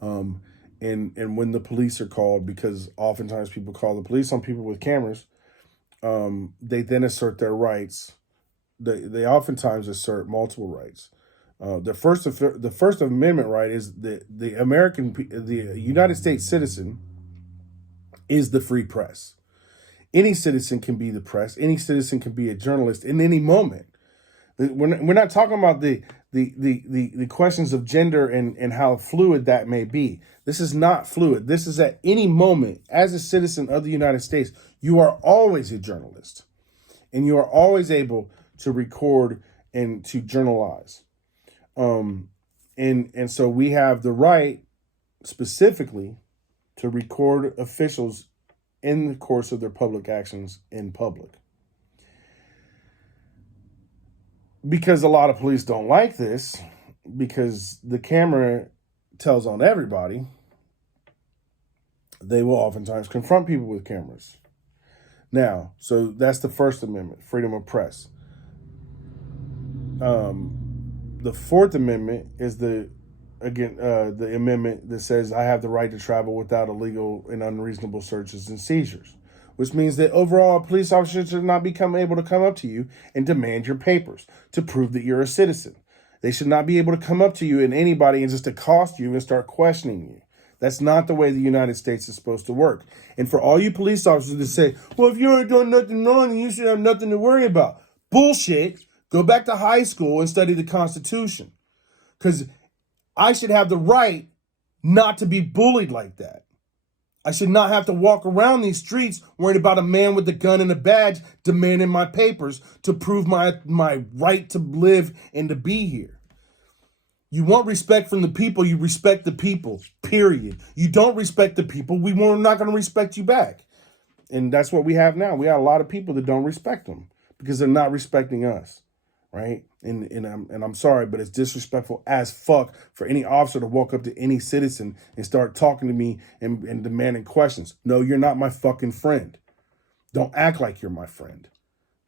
And when the police are called, because oftentimes people call the police on people with cameras, they then assert their rights. They oftentimes assert multiple rights. The First Amendment right is the United States citizen is the free press. Any citizen can be the press. Any citizen can be a journalist in any moment. We're not talking about the questions of gender and how fluid that may be. This is not fluid. This is at any moment, as a citizen of the United States, you are always a journalist. And you are always able to record and to journalize. And so we have the right specifically to record officials in the course of their public actions in public. Because a lot of police don't like this, because the camera tells on everybody, they will oftentimes confront people with cameras. Now, so that's the First Amendment, freedom of press. The Fourth Amendment is the amendment that says I have the right to travel without illegal and unreasonable searches and seizures, which means that overall a police officer should not be able to come up to you and demand your papers to prove that you're a citizen. They should not be able to come up to you and anybody and just accost you and start questioning you. That's not the way the United States is supposed to work. And for all you police officers to say, well, if you ain't doing nothing wrong, then you should have nothing to worry about. Bullshit. Go back to high school and study the Constitution. Because I should have the right not to be bullied like that. I should not have to walk around these streets worried about a man with a gun and a badge demanding my papers to prove my right to live and to be here. You want respect from the people, you respect the people, period. You don't respect the people, we're not going to respect you back. And that's what we have now. We have a lot of people that don't respect them because they're not respecting us, right? And I'm sorry, but it's disrespectful as fuck for any officer to walk up to any citizen and start talking to me and demanding questions. No, you're not my fucking friend. Don't act like you're my friend.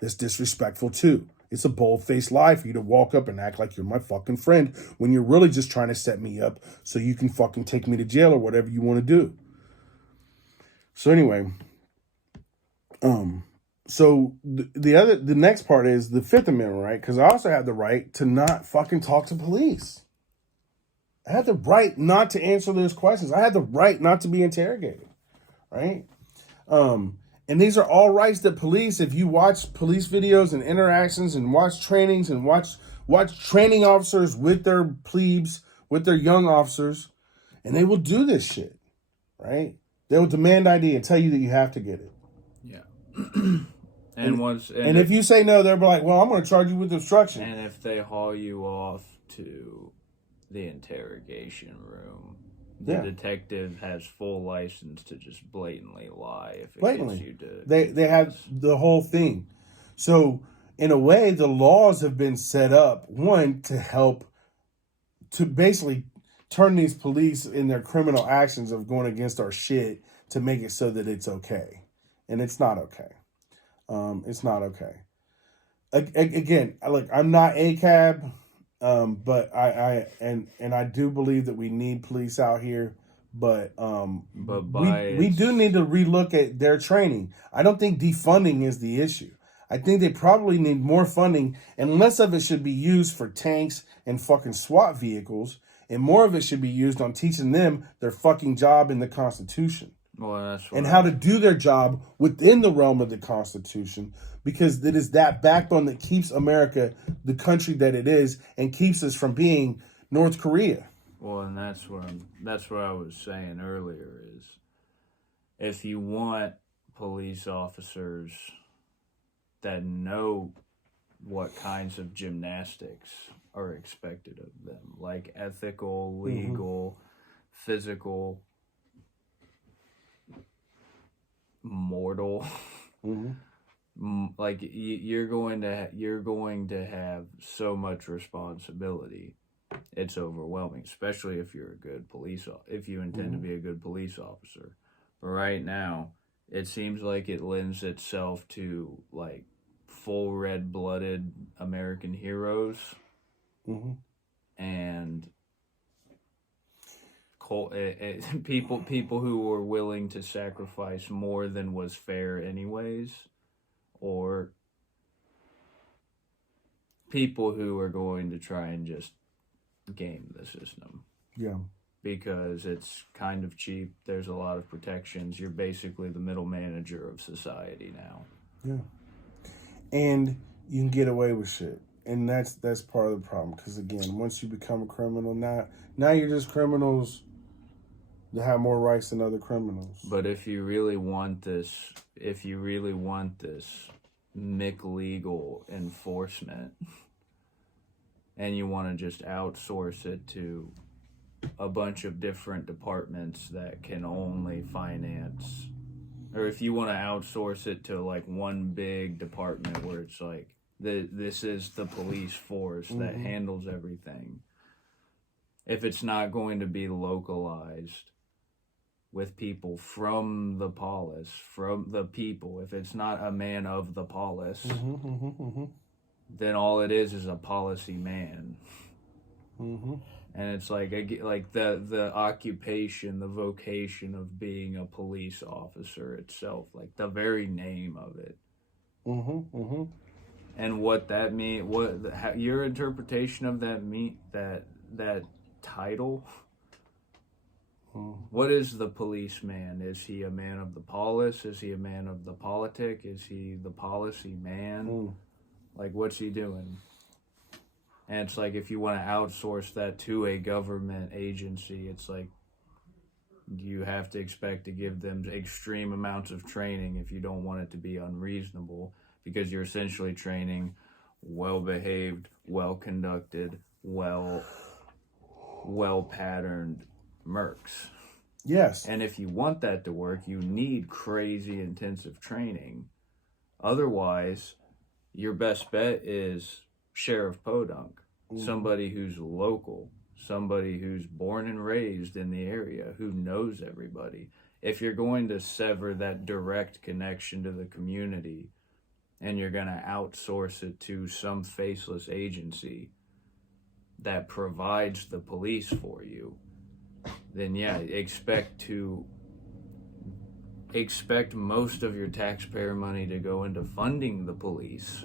That's disrespectful too. It's a bold-faced lie for you to walk up and act like you're my fucking friend when you're really just trying to set me up so you can fucking take me to jail or whatever you want to do. So anyway, so the next part is the Fifth Amendment, right? Because I also have the right to not fucking talk to police. I have the right not to answer those questions. I have the right not to be interrogated, right? And these are all rights that police, if you watch police videos and interactions and watch trainings and watch training officers with their plebes, with their young officers, and they will do this shit, right? They will demand ID and tell you that you have to get it. Yeah. And if you say no, they'll be like, well, I'm going to charge you with obstruction. And if they haul you off to the interrogation room, the detective has full license to just blatantly lie if it gets you to... They have the whole thing. So, in a way, the laws have been set up, one, to help to basically turn these police in their criminal actions of going against our shit to make it so that it's okay. And it's not okay. It's not okay. Again, look, I'm not ACAB, but I do believe that we need police out here, but we do need to relook at their training. I don't think defunding is the issue. I think they probably need more funding, and less of it should be used for tanks and fucking SWAT vehicles, and more of it should be used on teaching them their fucking job in the Constitution. Well, and how to do their job within the realm of the Constitution, because it is that backbone that keeps America the country that it is and keeps us from being North Korea. Well, and that's what I was saying earlier is if you want police officers that know what kinds of gymnastics are expected of them, like ethical, legal, physical, mortal, like you're going to have so much responsibility. It's overwhelming, especially if you're a good if you intend to be a good police officer. But right now, it seems like it lends itself to like full red-blooded American heroes and people who were willing to sacrifice more than was fair anyways, or people who are going to try and just game the system. Yeah. Because it's kind of cheap. There's a lot of protections. You're basically the middle manager of society now. Yeah. And you can get away with shit. And that's part of the problem. Because, again, once you become a criminal, now you're just criminals that have more rights than other criminals. But if you really want this McLegal enforcement, and you want to just outsource it to a bunch of different departments that can only finance, or if you want to outsource it to like one big department where it's like this is the police force that handles everything, if it's not going to be localized with people from the polis, from the people, if it's not a man of the polis, then all it is a policy man. And it's like the occupation, the vocation of being a police officer itself, like the very name of it. And what that means, your interpretation of that title. What is the policeman? Is he a man of the polis? Is he a man of the politic? Is he the policy man? Like, what's he doing? And it's like, if you want to outsource that to a government agency, it's like you have to expect to give them extreme amounts of training if you don't want it to be unreasonable, because you're essentially training well-behaved, well-conducted, well-patterned mercs. Yes. And if you want that to work, you need crazy intensive training. Otherwise, your best bet is Sheriff Podunk, somebody who's local, somebody who's born and raised in the area, who knows everybody. If you're going to sever that direct connection to the community and you're going to outsource it to some faceless agency that provides the police for you, then yeah, expect most of your taxpayer money to go into funding the police,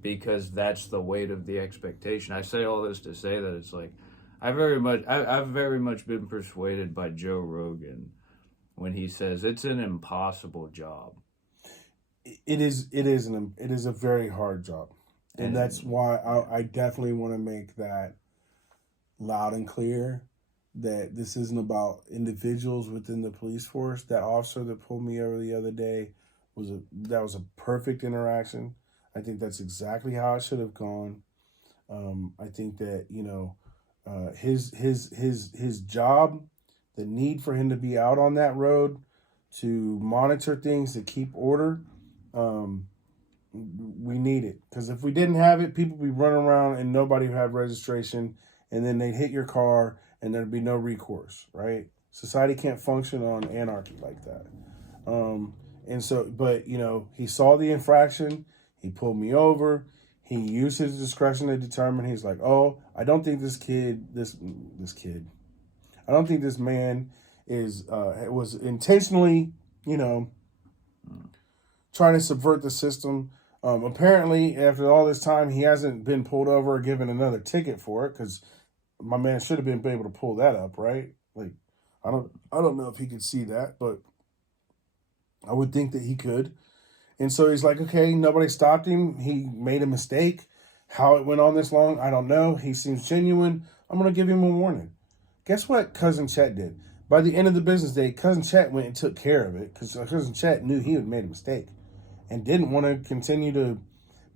because that's the weight of the expectation. I say all this to say that it's like I've very much been persuaded by Joe Rogan when he says it's an impossible job. It is a very hard job, and that's why I definitely want to make that loud and clear, that this isn't about individuals within the police force. That officer that pulled me over the other day was a perfect interaction. I think that's exactly how it should have gone. I think that, his job, the need for him to be out on that road to monitor things, to keep order, we need it. Because if we didn't have it, people would be running around and nobody would have registration, and then they'd hit your car and there'd be no recourse, right? Society can't function on anarchy like that. And so, but, he saw the infraction. He pulled me over. He used his discretion to determine. He's like, oh, I don't think this man was intentionally, trying to subvert the system. Apparently, after all this time, he hasn't been pulled over or given another ticket for it, because my man should have been able to pull that up, right? Like, I don't know if he could see that, but I would think that he could. And so he's like, okay, nobody stopped him. He made a mistake. How it went on this long, I don't know. He seems genuine. I'm going to give him a warning. Guess what Cousin Chet did? By the end of the business day, Cousin Chet went and took care of it, because Cousin Chet knew he had made a mistake and didn't want to continue to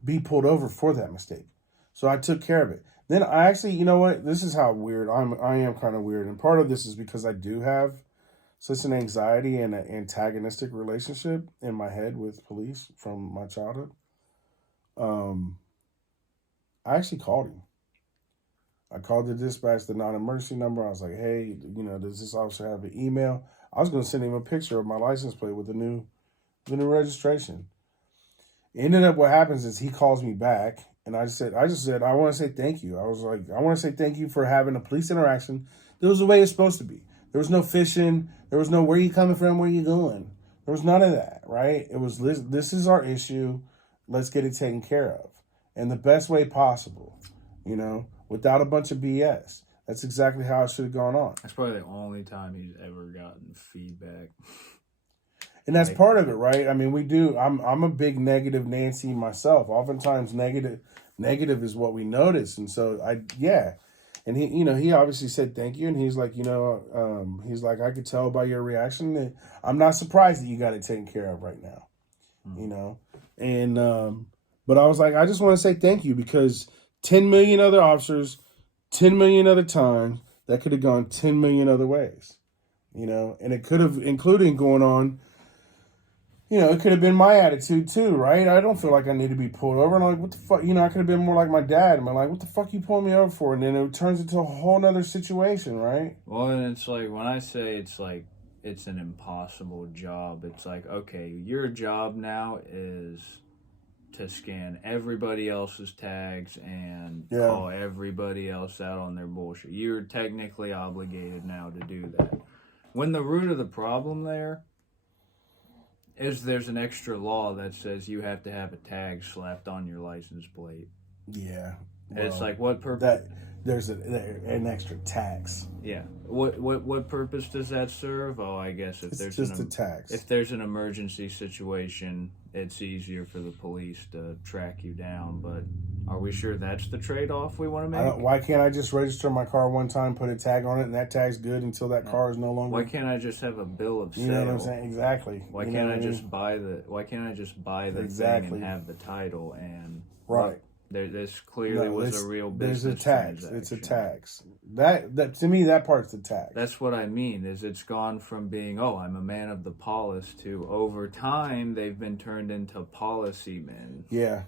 be pulled over for that mistake. So I took care of it. Then I actually, you know what? This is how weird I am kind of weird. And part of this is because I do have such an anxiety and an antagonistic relationship in my head with police from my childhood. I actually called him. I called the dispatch, the non-emergency number. I was like, hey, does this officer have an email? I was going to send him a picture of my license plate with the new registration. Ended up, what happens is he calls me back, and I just said, I want to say thank you. I was like, I want to say thank you for having a police interaction. There was the way it's supposed to be. There was no fishing. There was no, where you coming from? Where you going? There was none of that, right? It was, this is our issue. let's get it taken care of in the best way possible, without a bunch of BS. That's exactly how it should have gone on. That's probably the only time he's ever gotten feedback. And that's part of it, right? I mean, we do. I'm a big negative Nancy myself. Oftentimes, negative is what we notice, and so And he obviously said thank you, and he's like, he's like, I could tell by your reaction that I'm not surprised that you got it taken care of right now, And but I was like, I just want to say thank you because 10 million other officers, 10 million other times that could have gone 10 million other ways, and it could have, including going on. It could have been my attitude too, right? I don't feel like I need to be pulled over. And I'm like, what the fuck? I could have been more like my dad. I'm like, what the fuck you pulling me over for? And then it turns into a whole nother situation, right? Well, and it's like, when I say it's like, it's an impossible job, it's like, okay, your job now is to scan everybody else's tags and call everybody else out on their bullshit. You're technically obligated now to do that. When the root of the problem there is there's an extra law that says you have to have a tag slapped on your license plate. Yeah. Well, it's like, what purpose? There's an extra tax. Yeah. What purpose does that serve? Oh, I guess if there's just a tax. If there's an emergency situation, it's easier for the police to track you down. But are we sure that's the trade-off we want to make? Why can't I just register my car one time, put a tag on it, and that tag's good until that car is no longer? Why can't I just have a bill of sale? You know what I'm saying? Exactly. Why can't I just buy the thing and have the title and right? This clearly was a real business. There's a tax. It's a tax. That to me, that part's the tax. That's what I mean. Is it's gone from being, oh, I'm a man of the polis, to over time they've been turned into policy men. Yeah.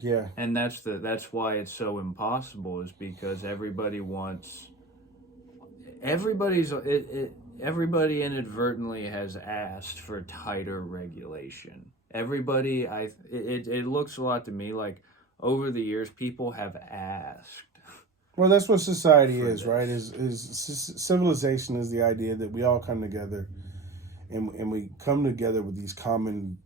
Yeah. And that's why it's so impossible, is because everybody inadvertently has asked for tighter regulation. Everybody, it looks a lot to me like over the years people have asked. Well, that's what society is, right? Is civilization is the idea that we all come together, and we come together with these common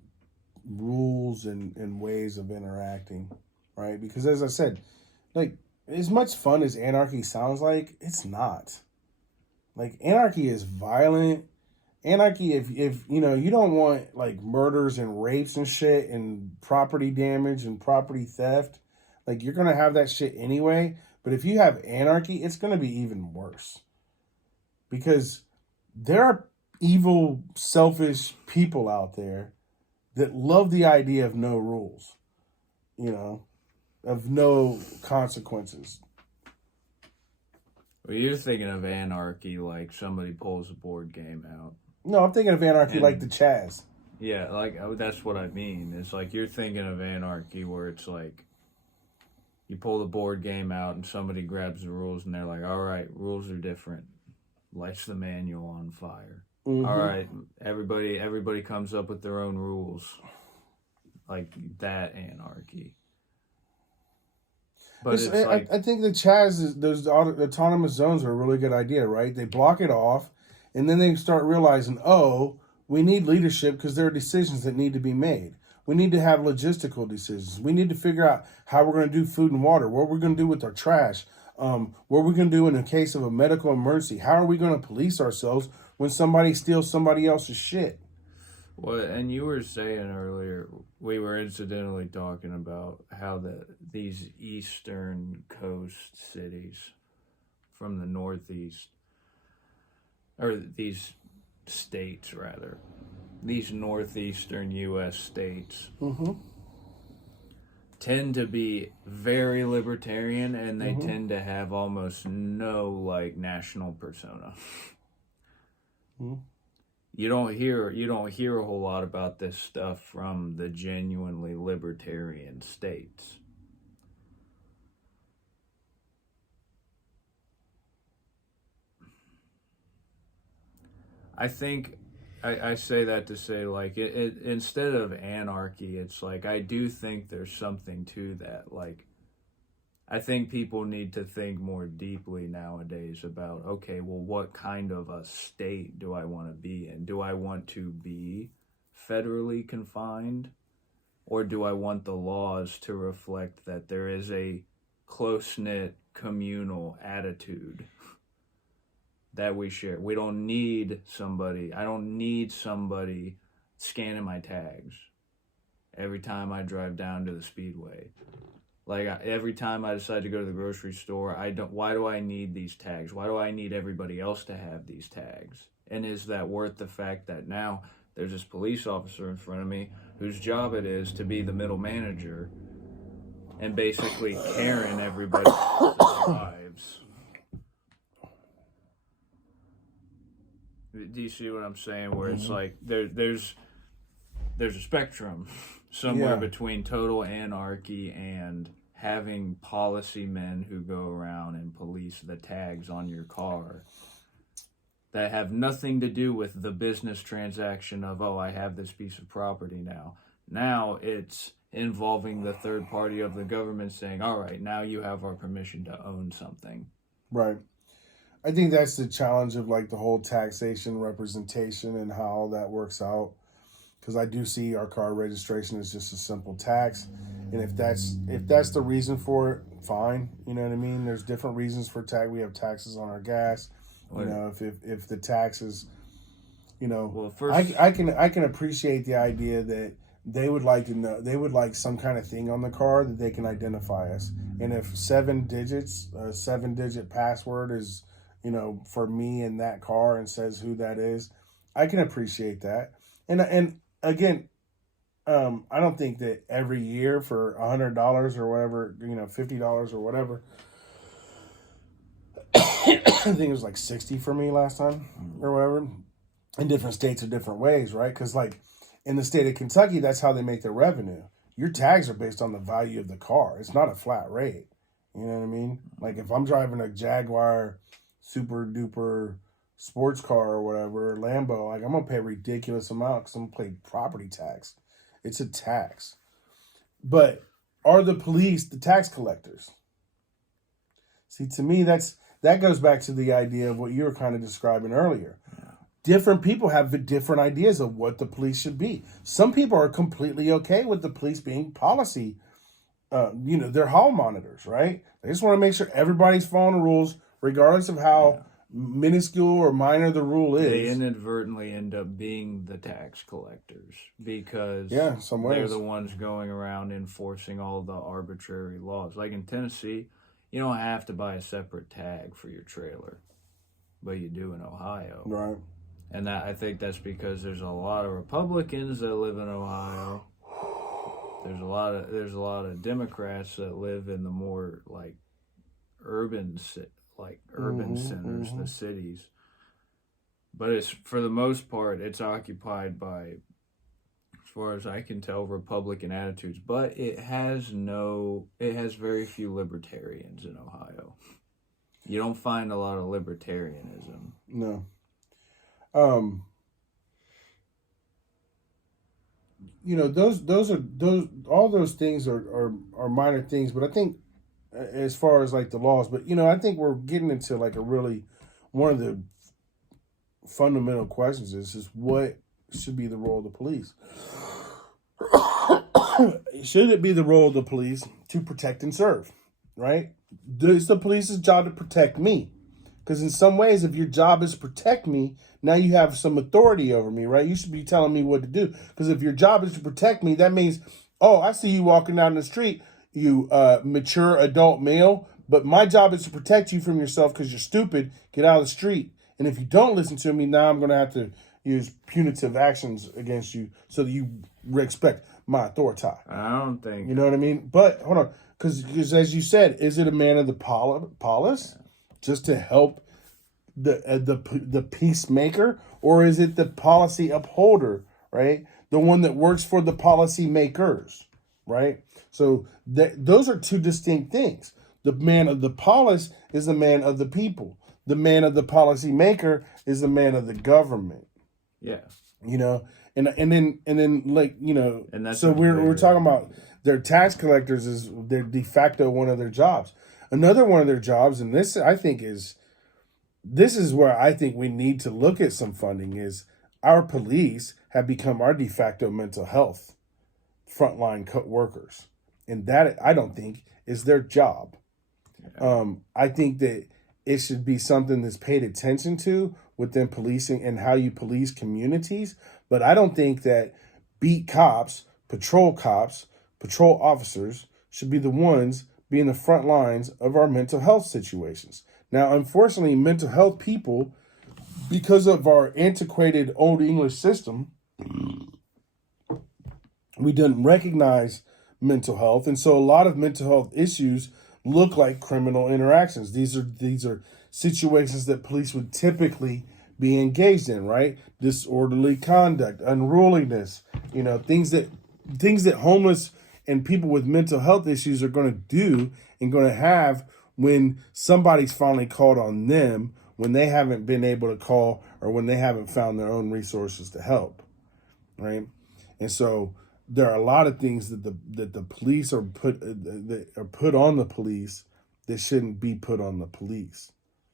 rules and ways of interacting, right? Because as I said, like, as much fun as anarchy sounds like, it's not. Like, anarchy is violent. Anarchy, if you don't want like murders and rapes and shit and property damage and property theft, like, you're gonna have that shit anyway. But if you have anarchy, it's gonna be even worse, because there are evil, selfish people out there that love the idea of no rules, of no consequences. Well, you're thinking of anarchy like somebody pulls a board game out. No, I'm thinking of anarchy like the Chaz. Yeah, like, that's what I mean. It's like you're thinking of anarchy where it's like you pull the board game out and somebody grabs the rules and they're like, all right, rules are different. Lights the manual on fire. Mm-hmm. All right, everybody comes up with their own rules. Like that anarchy. But it's like, I think the Chaz, those autonomous zones are a really good idea, right? They block it off, and then they start realizing, oh, we need leadership because there are decisions that need to be made. We need to have logistical decisions. We need to figure out how we're going to do food and water, what we're going to do with our trash, what we're going to do in the case of a medical emergency. How are we going to police ourselves when somebody steals somebody else's shit? Well, and you were saying earlier, we were incidentally talking about how these eastern coast cities from the Northeast, or these states rather, these northeastern U.S. states tend to be very libertarian, and they tend to have almost no like national persona. You don't hear a whole lot about this stuff from the genuinely libertarian states. I think I say that to say, like, it instead of anarchy, it's like, I do think there's something to that. Like, I think people need to think more deeply nowadays about, okay, well, what kind of a state do I want to be in? Do I want to be federally confined Or do I want the laws to reflect that there is a close-knit communal attitude that we share? We don't need somebody. I don't need somebody scanning my tags every time I drive down to the speedway. Like every time I decide to go to the grocery store, why do I need these tags? Why do I need everybody else to have these tags? And is that worth the fact that now there's this police officer in front of me whose job it is to be the middle manager and basically carrying everybody else's lives? Do you see what I'm saying? Where it's like there's a spectrum somewhere between total anarchy and having policy men who go around and police the tags on your car that have nothing to do with the business transaction of, oh, I have this piece of property now. Now it's involving the third party of the government saying, all right, now you have our permission to own something. Right. I think that's the challenge of like the whole taxation representation and how that works out. Because I do see our car registration as just a simple tax. And if that's the reason for it, fine. You know what I mean? There's different reasons for tax. We have taxes on our gas. You know, if the taxes, you know, well, first I can appreciate the idea that they would like to know, they would like some kind of thing on the car that they can identify us. And if 7 digits, a 7-digit password is, you know, for me in that car and says who that is, I can appreciate that. And again, I don't think that every year for $100 or whatever, you know, $50 or whatever. I think it was like 60 for me last time or whatever. In different states are different ways, right? Because like in the state of Kentucky, that's how they make their revenue. Your tags are based on the value of the car. It's not a flat rate. You know what I mean? Like if I'm driving a Jaguar super duper sports car or whatever, Lambo, like I'm going to pay a ridiculous amount because I'm going to pay property tax. It's a tax. But are the police the tax collectors? See, to me, that goes back to the idea of what you were kind of describing earlier. Yeah. Different people have different ideas of what the police should be. Some people are completely okay with the police being policy. You know, they're hall monitors, right? They just want to make sure everybody's following the rules, regardless of how minuscule or minor the rule is. They inadvertently end up being the tax collectors because they're the ones going around enforcing all the arbitrary laws. Like in Tennessee, you don't have to buy a separate tag for your trailer, but you do in Ohio. Right. And that I think that's because there's a lot of Republicans that live in Ohio. There's a lot of Democrats that live in the more like urban centers, the cities. But it's for the most part it's occupied by, as far as I can tell, Republican attitudes. But it has very few libertarians in Ohio. You don't find a lot of libertarianism. No. You know, all those things are minor things, but I think as far as like the laws, but you know, I think we're getting into like one of the fundamental questions is what should be the role of the police? Should it be the role of the police to protect and serve, right? It's the police's job to protect me. Because in some ways, if your job is to protect me, now you have some authority over me, right? You should be telling me what to do. Because if your job is to protect me, that means, oh, I see you walking down the street, you mature adult male, but my job is to protect you from yourself because you're stupid. Get out of the street. And if you don't listen to me, now I'm going to have to use punitive actions against you so that you respect my authority. I don't think... You know what I mean? But, hold on. Because as you said, is it a man of the polis? Just to help the peacemaker, or is it the policy upholder, right? The one that works for the policy makers, right? So those are two distinct things. The man of the polis is the man of the people. The man of the policy maker is the man of the government. Yeah, you know, and then like, you know, and that's so we're talking about their tax collectors is their de facto one of their jobs. Another one of their jobs, and this is where I think we need to look at some funding, is our police have become our de facto mental health frontline workers, and that I don't think is their job. I think that it should be something that's paid attention to within policing and how you police communities. But I don't think that beat cops, patrol officers should be the ones being the front lines of our mental health situations. Now, unfortunately, mental health people, because of our antiquated Old English system, we didn't recognize mental health. And so a lot of mental health issues look like criminal interactions. These are situations that police would typically be engaged in, right? Disorderly conduct, unruliness, things that homeless and people with mental health issues are going to do and going to have when somebody's finally called on them, when they haven't been able to call or when they haven't found their own resources to help, right? And so there are a lot of things that the police are put on the police that shouldn't be put on the police.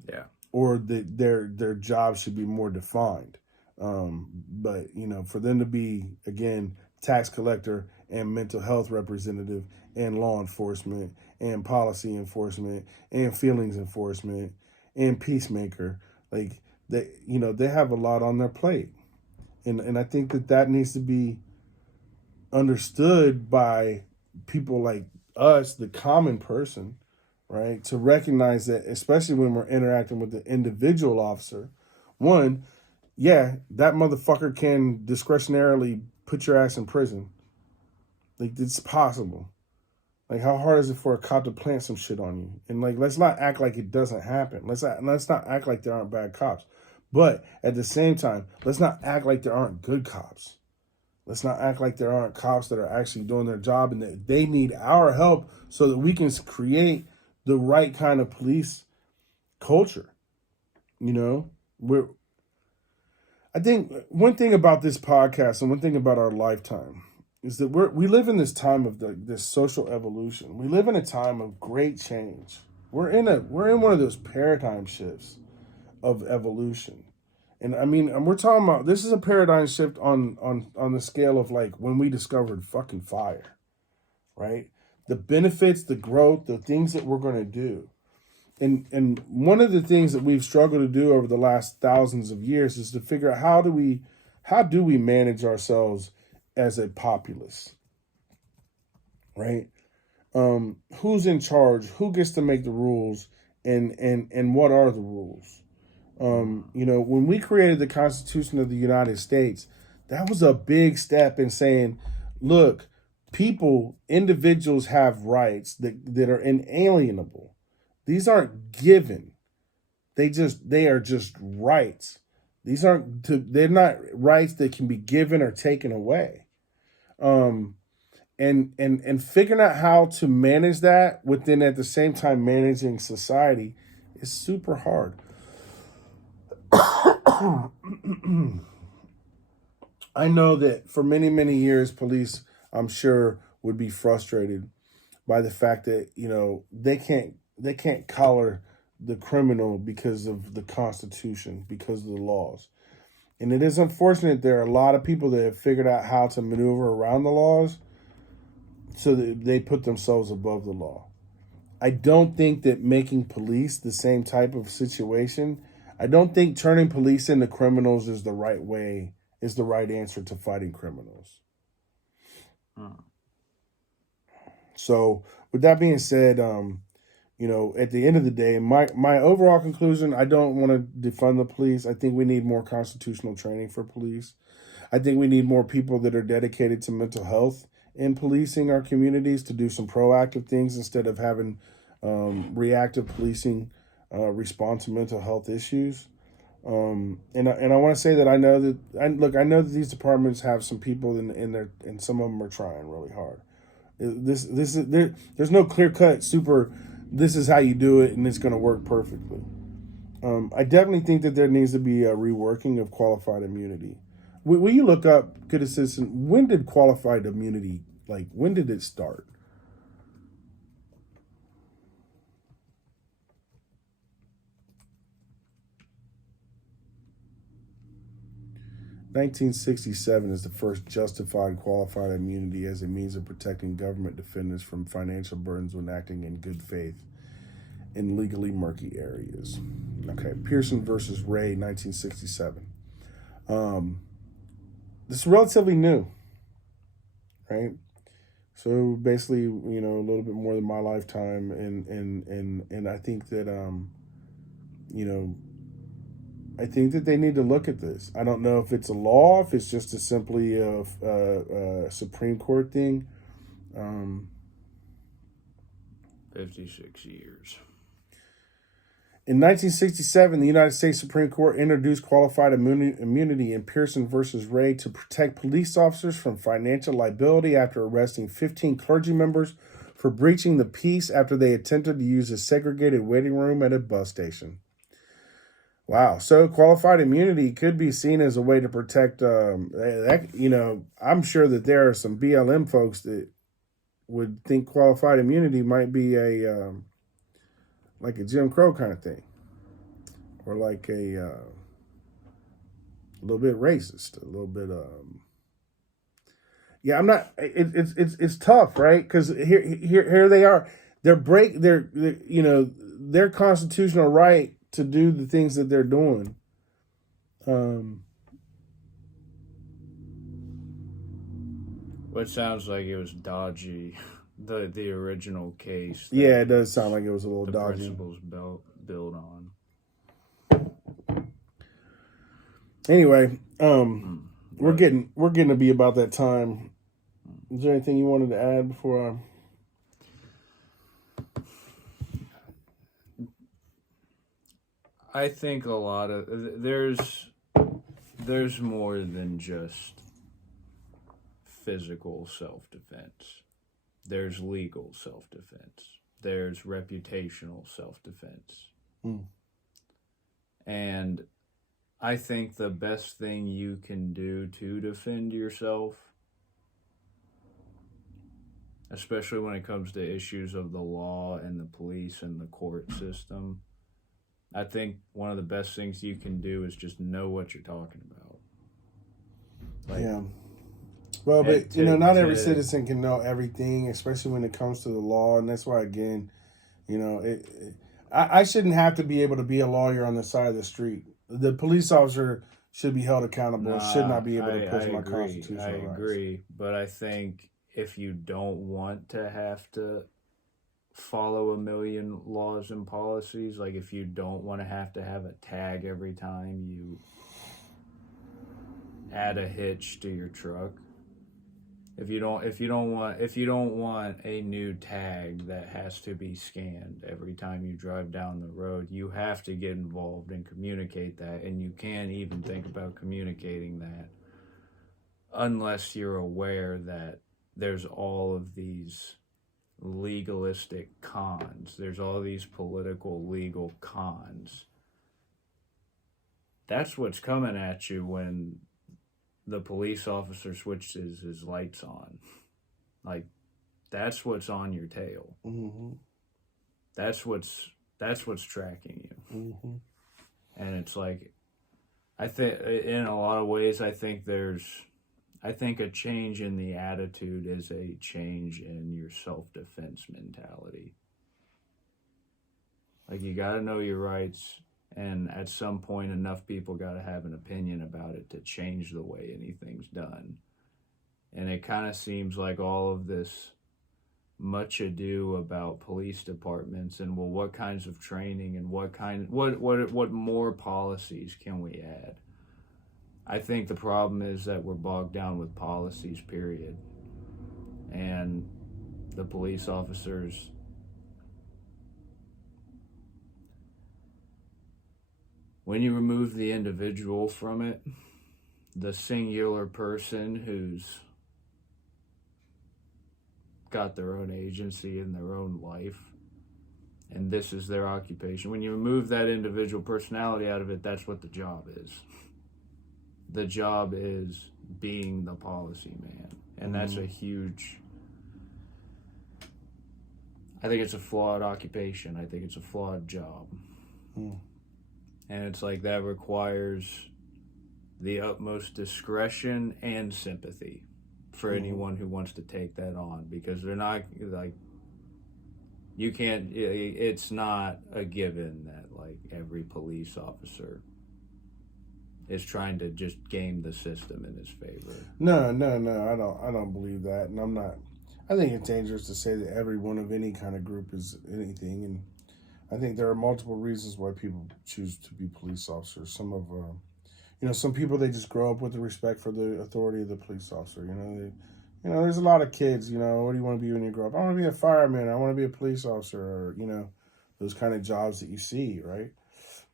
Yeah. Or that their job should be more defined. But for them to be, again, tax collector and mental health representative and law enforcement and policy enforcement and feelings enforcement and peacemaker, like they have a lot on their plate, and I think that needs to be understood by people like us, the common person, right? To recognize that, especially when we're interacting with the individual officer, one, yeah, that motherfucker can discretionarily put your ass in prison. Like, it's possible. Like, how hard is it for a cop to plant some shit on you? And like, let's not act like it doesn't happen. Let's not act like there aren't bad cops. But at the same time, let's not act like there aren't good cops. Let's not act like there aren't cops that are actually doing their job and that they need our help so that we can create the right kind of police culture. I think one thing about this podcast and one thing about our lifetime is that we live in this time of this social evolution. We live in a time of great change. We're in one of those paradigm shifts of evolution. And I mean, and we're talking about, this is a paradigm shift on the scale of like when we discovered fucking fire, right? The benefits, the growth, the things that we're going to do. And one of the things that we've struggled to do over the last thousands of years is to figure out how do we manage ourselves as a populace, right? Who's in charge? Who gets to make the rules? And what are the rules? When we created the Constitution of the United States, that was a big step in saying, look, individuals have rights that are inalienable. These aren't given. They are just rights. They're not rights that can be given or taken away. And figuring out how to manage that within at the same time managing society is super hard. I know that for many, many years, police, I'm sure, would be frustrated by the fact that, they can't collar the criminal because of the Constitution, because of the laws. And it is unfortunate there are a lot of people that have figured out how to maneuver around the laws so that they put themselves above the law. I don't think that making police the same type of situation, I don't think turning police into criminals is the right answer to fighting criminals. So with that being said, at the end of the day, my overall conclusion, I don't want to defund the police. I think we need more constitutional training for police. I think we need more people that are dedicated to mental health in policing our communities to do some proactive things instead of having reactive policing respond to mental health issues. And I want to say that I know that these departments have some people in there, and some of them are trying really hard. There's no clear cut this is how you do it and it's going to work perfectly. I definitely think that there needs to be a reworking of qualified immunity. Will you look up, good assistant, when did qualified immunity, when did it start? 1967 is the first justified qualified immunity as a means of protecting government defendants from financial burdens when acting in good faith in legally murky areas. Okay, Pearson versus Ray, 1967. This is relatively new, right? So basically, you know, a little bit more than my lifetime, and I think that you know, I think that they need to look at this. I don't know if it's a law, if it's just simply a Supreme Court thing. 56 years. In 1967, the United States Supreme Court introduced qualified immunity in Pearson versus Ray to protect police officers from financial liability after arresting 15 clergy members for breaching the peace after they attempted to use a segregated waiting room at a bus station. Wow. So qualified immunity could be seen as a way to protect, you know, I'm sure that there are some BLM folks that would think qualified immunity might be like a Jim Crow kind of thing, or like a little bit racist, a little bit. Yeah, I'm not. It's tough, right? Because here they are. They're you know, their constitutional right to do the things that they're doing. What sounds like it was dodgy. The original case. Yeah, it does sound like it was a little the dodgy. principles build on. Anyway, we're getting to be about that time. Is there anything you wanted to add before I think a lot of there's more than just physical self-defense. There's legal self-defense. There's reputational self-defense. And I think the best thing you can do to defend yourself, especially when it comes to issues of the law and the police and the court system, I think one of the best things you can do is just know what you're talking about. Like, yeah. Well, but you know, not every citizen can know everything, especially when it comes to the law, and that's why, again, you know, I shouldn't have to be able to be a lawyer on the side of the street. The police officer should be held accountable and should not be able to push my constitutional rights. I agree, but I think if you don't want to have to follow a million laws and policies, like if you don't want to have a tag every time you add a hitch to your truck, if you don't want a new tag that has to be scanned every time you drive down the road, you have to get involved and communicate that, and you can't even think about communicating that unless you're aware that there's all of these legalistic cons. There's all these political legal cons. That's what's coming at you when the police officer switches his lights on. Like, that's what's on your tail. Mm-hmm. That's what's tracking you. Mm-hmm. And it's like, I think in a lot of ways, I think a change in the attitude is a change in your self-defense mentality. Like, you got to know your rights, and at some point, enough people got to have an opinion about it to change the way anything's done. And it kind of seems like all of this much ado about police departments and, well, what kinds of training and what more policies can we add? I think the problem is that we're bogged down with policies, period. And the police officers, when you remove the individual from it, the singular person who's got their own agency in their own life, and this is their occupation, when you remove that individual personality out of it, that's what the job is. The job is being the policy man. And that's a huge... I think it's a flawed occupation. I think it's a flawed job. And it's like that requires the utmost discretion and sympathy for anyone who wants to take that on, because they're not like, you can't, it's not a given that like every police officer is trying to just game the system in his favor. No, I don't believe that, and I'm not. I think it's dangerous to say that everyone of any kind of group is anything, and I think there are multiple reasons why people choose to be police officers. Some of, some people, they just grow up with the respect for the authority of the police officer. There's a lot of kids. What do you want to be when you grow up? I want to be a fireman. I want to be a police officer, or those kind of jobs that you see, right?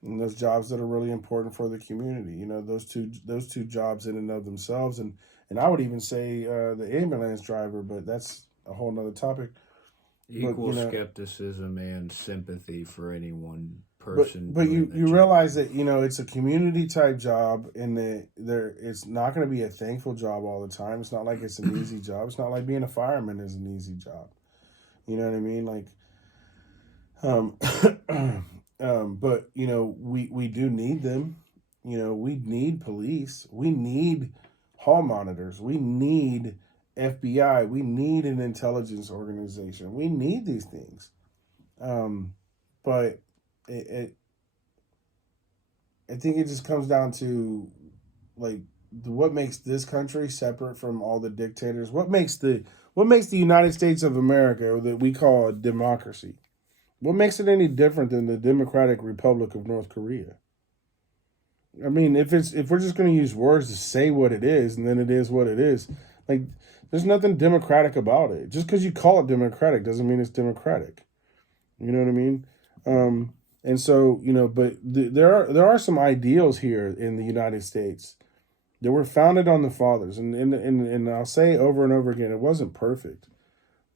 And those jobs that are really important for the community. Those two jobs in and of themselves, and I would even say the ambulance driver, but that's a whole nother topic. Equal skepticism and sympathy for any one person. But you realize that it's a community type job, and that it's not going to be a thankful job all the time. It's not like it's an easy job. It's not like being a fireman is an easy job. You know what I mean? Like, but we do need them. We need police. We need hall monitors. We need FBI. We need an intelligence organization. We need these things. But I think it just comes down to like what makes this country separate from all the dictators. What makes the United States of America, that we call a democracy? What makes it any different than the Democratic Republic of North Korea? I mean, if we're just going to use words to say what it is, and then it is what it is, like there's nothing democratic about it. Just because you call it democratic doesn't mean it's democratic. You know what I mean? And so but there are some ideals here in the United States that were founded on the fathers, and I'll say over and over again, it wasn't perfect,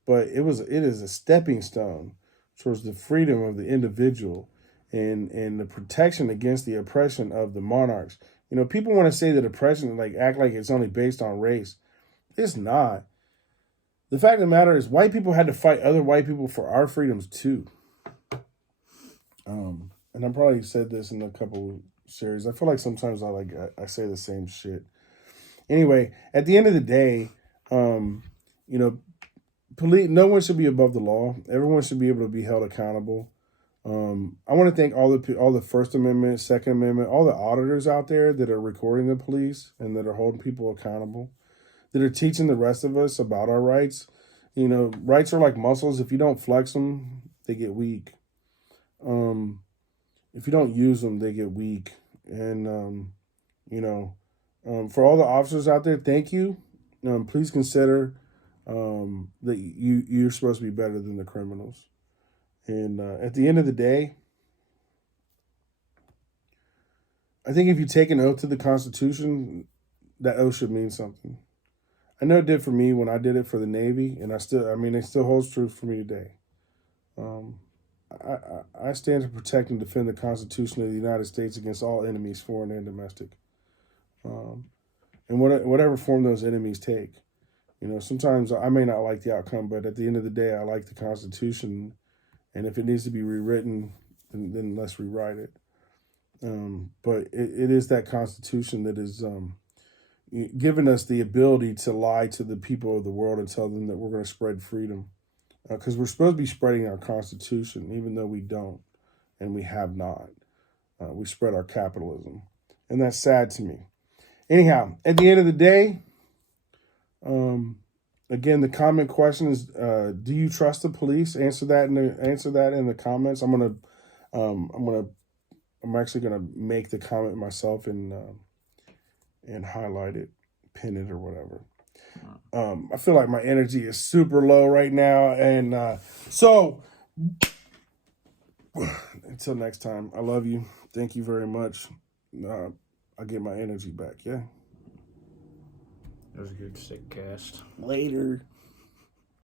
but it is a stepping stone towards the freedom of the individual and the protection against the oppression of the monarchs. People want to say that oppression, like act like it's only based on race. It's not. The fact of the matter is white people had to fight other white people for our freedoms too. And I probably said this in a couple series. I feel like sometimes I say the same shit. Anyway, at the end of the day, no one should be above the law. Everyone should be able to be held accountable. I want to thank all the First Amendment, Second Amendment, all the auditors out there that are recording the police and that are holding people accountable, that are teaching the rest of us about our rights. Rights are like muscles. If you don't flex them, they get weak. If you don't use them, they get weak. And, for all the officers out there, thank you. Please consider that you're supposed to be better than the criminals. And at the end of the day, I think if you take an oath to the Constitution, that oath should mean something. I know it did for me when I did it for the Navy, and it still holds true for me today. I stand to protect and defend the Constitution of the United States against all enemies, foreign and domestic, and whatever form those enemies take. Sometimes I may not like the outcome, but at the end of the day, I like the Constitution, and if it needs to be rewritten, then let's rewrite it. But it is that Constitution that is given us the ability to lie to the people of the world and tell them that we're going to spread freedom. Because we're supposed to be spreading our Constitution, even though we don't, and we have not. We spread our capitalism, and that's sad to me. Anyhow, at the end of the day, again, the comment question is: do you trust the police? Answer that in the comments. I'm actually gonna make the comment myself and highlight it, pin it, or whatever. I feel like my energy is super low right now, and so until next time, I love you. Thank you very much. I get my energy back. Yeah. That was a good sick cast. Later.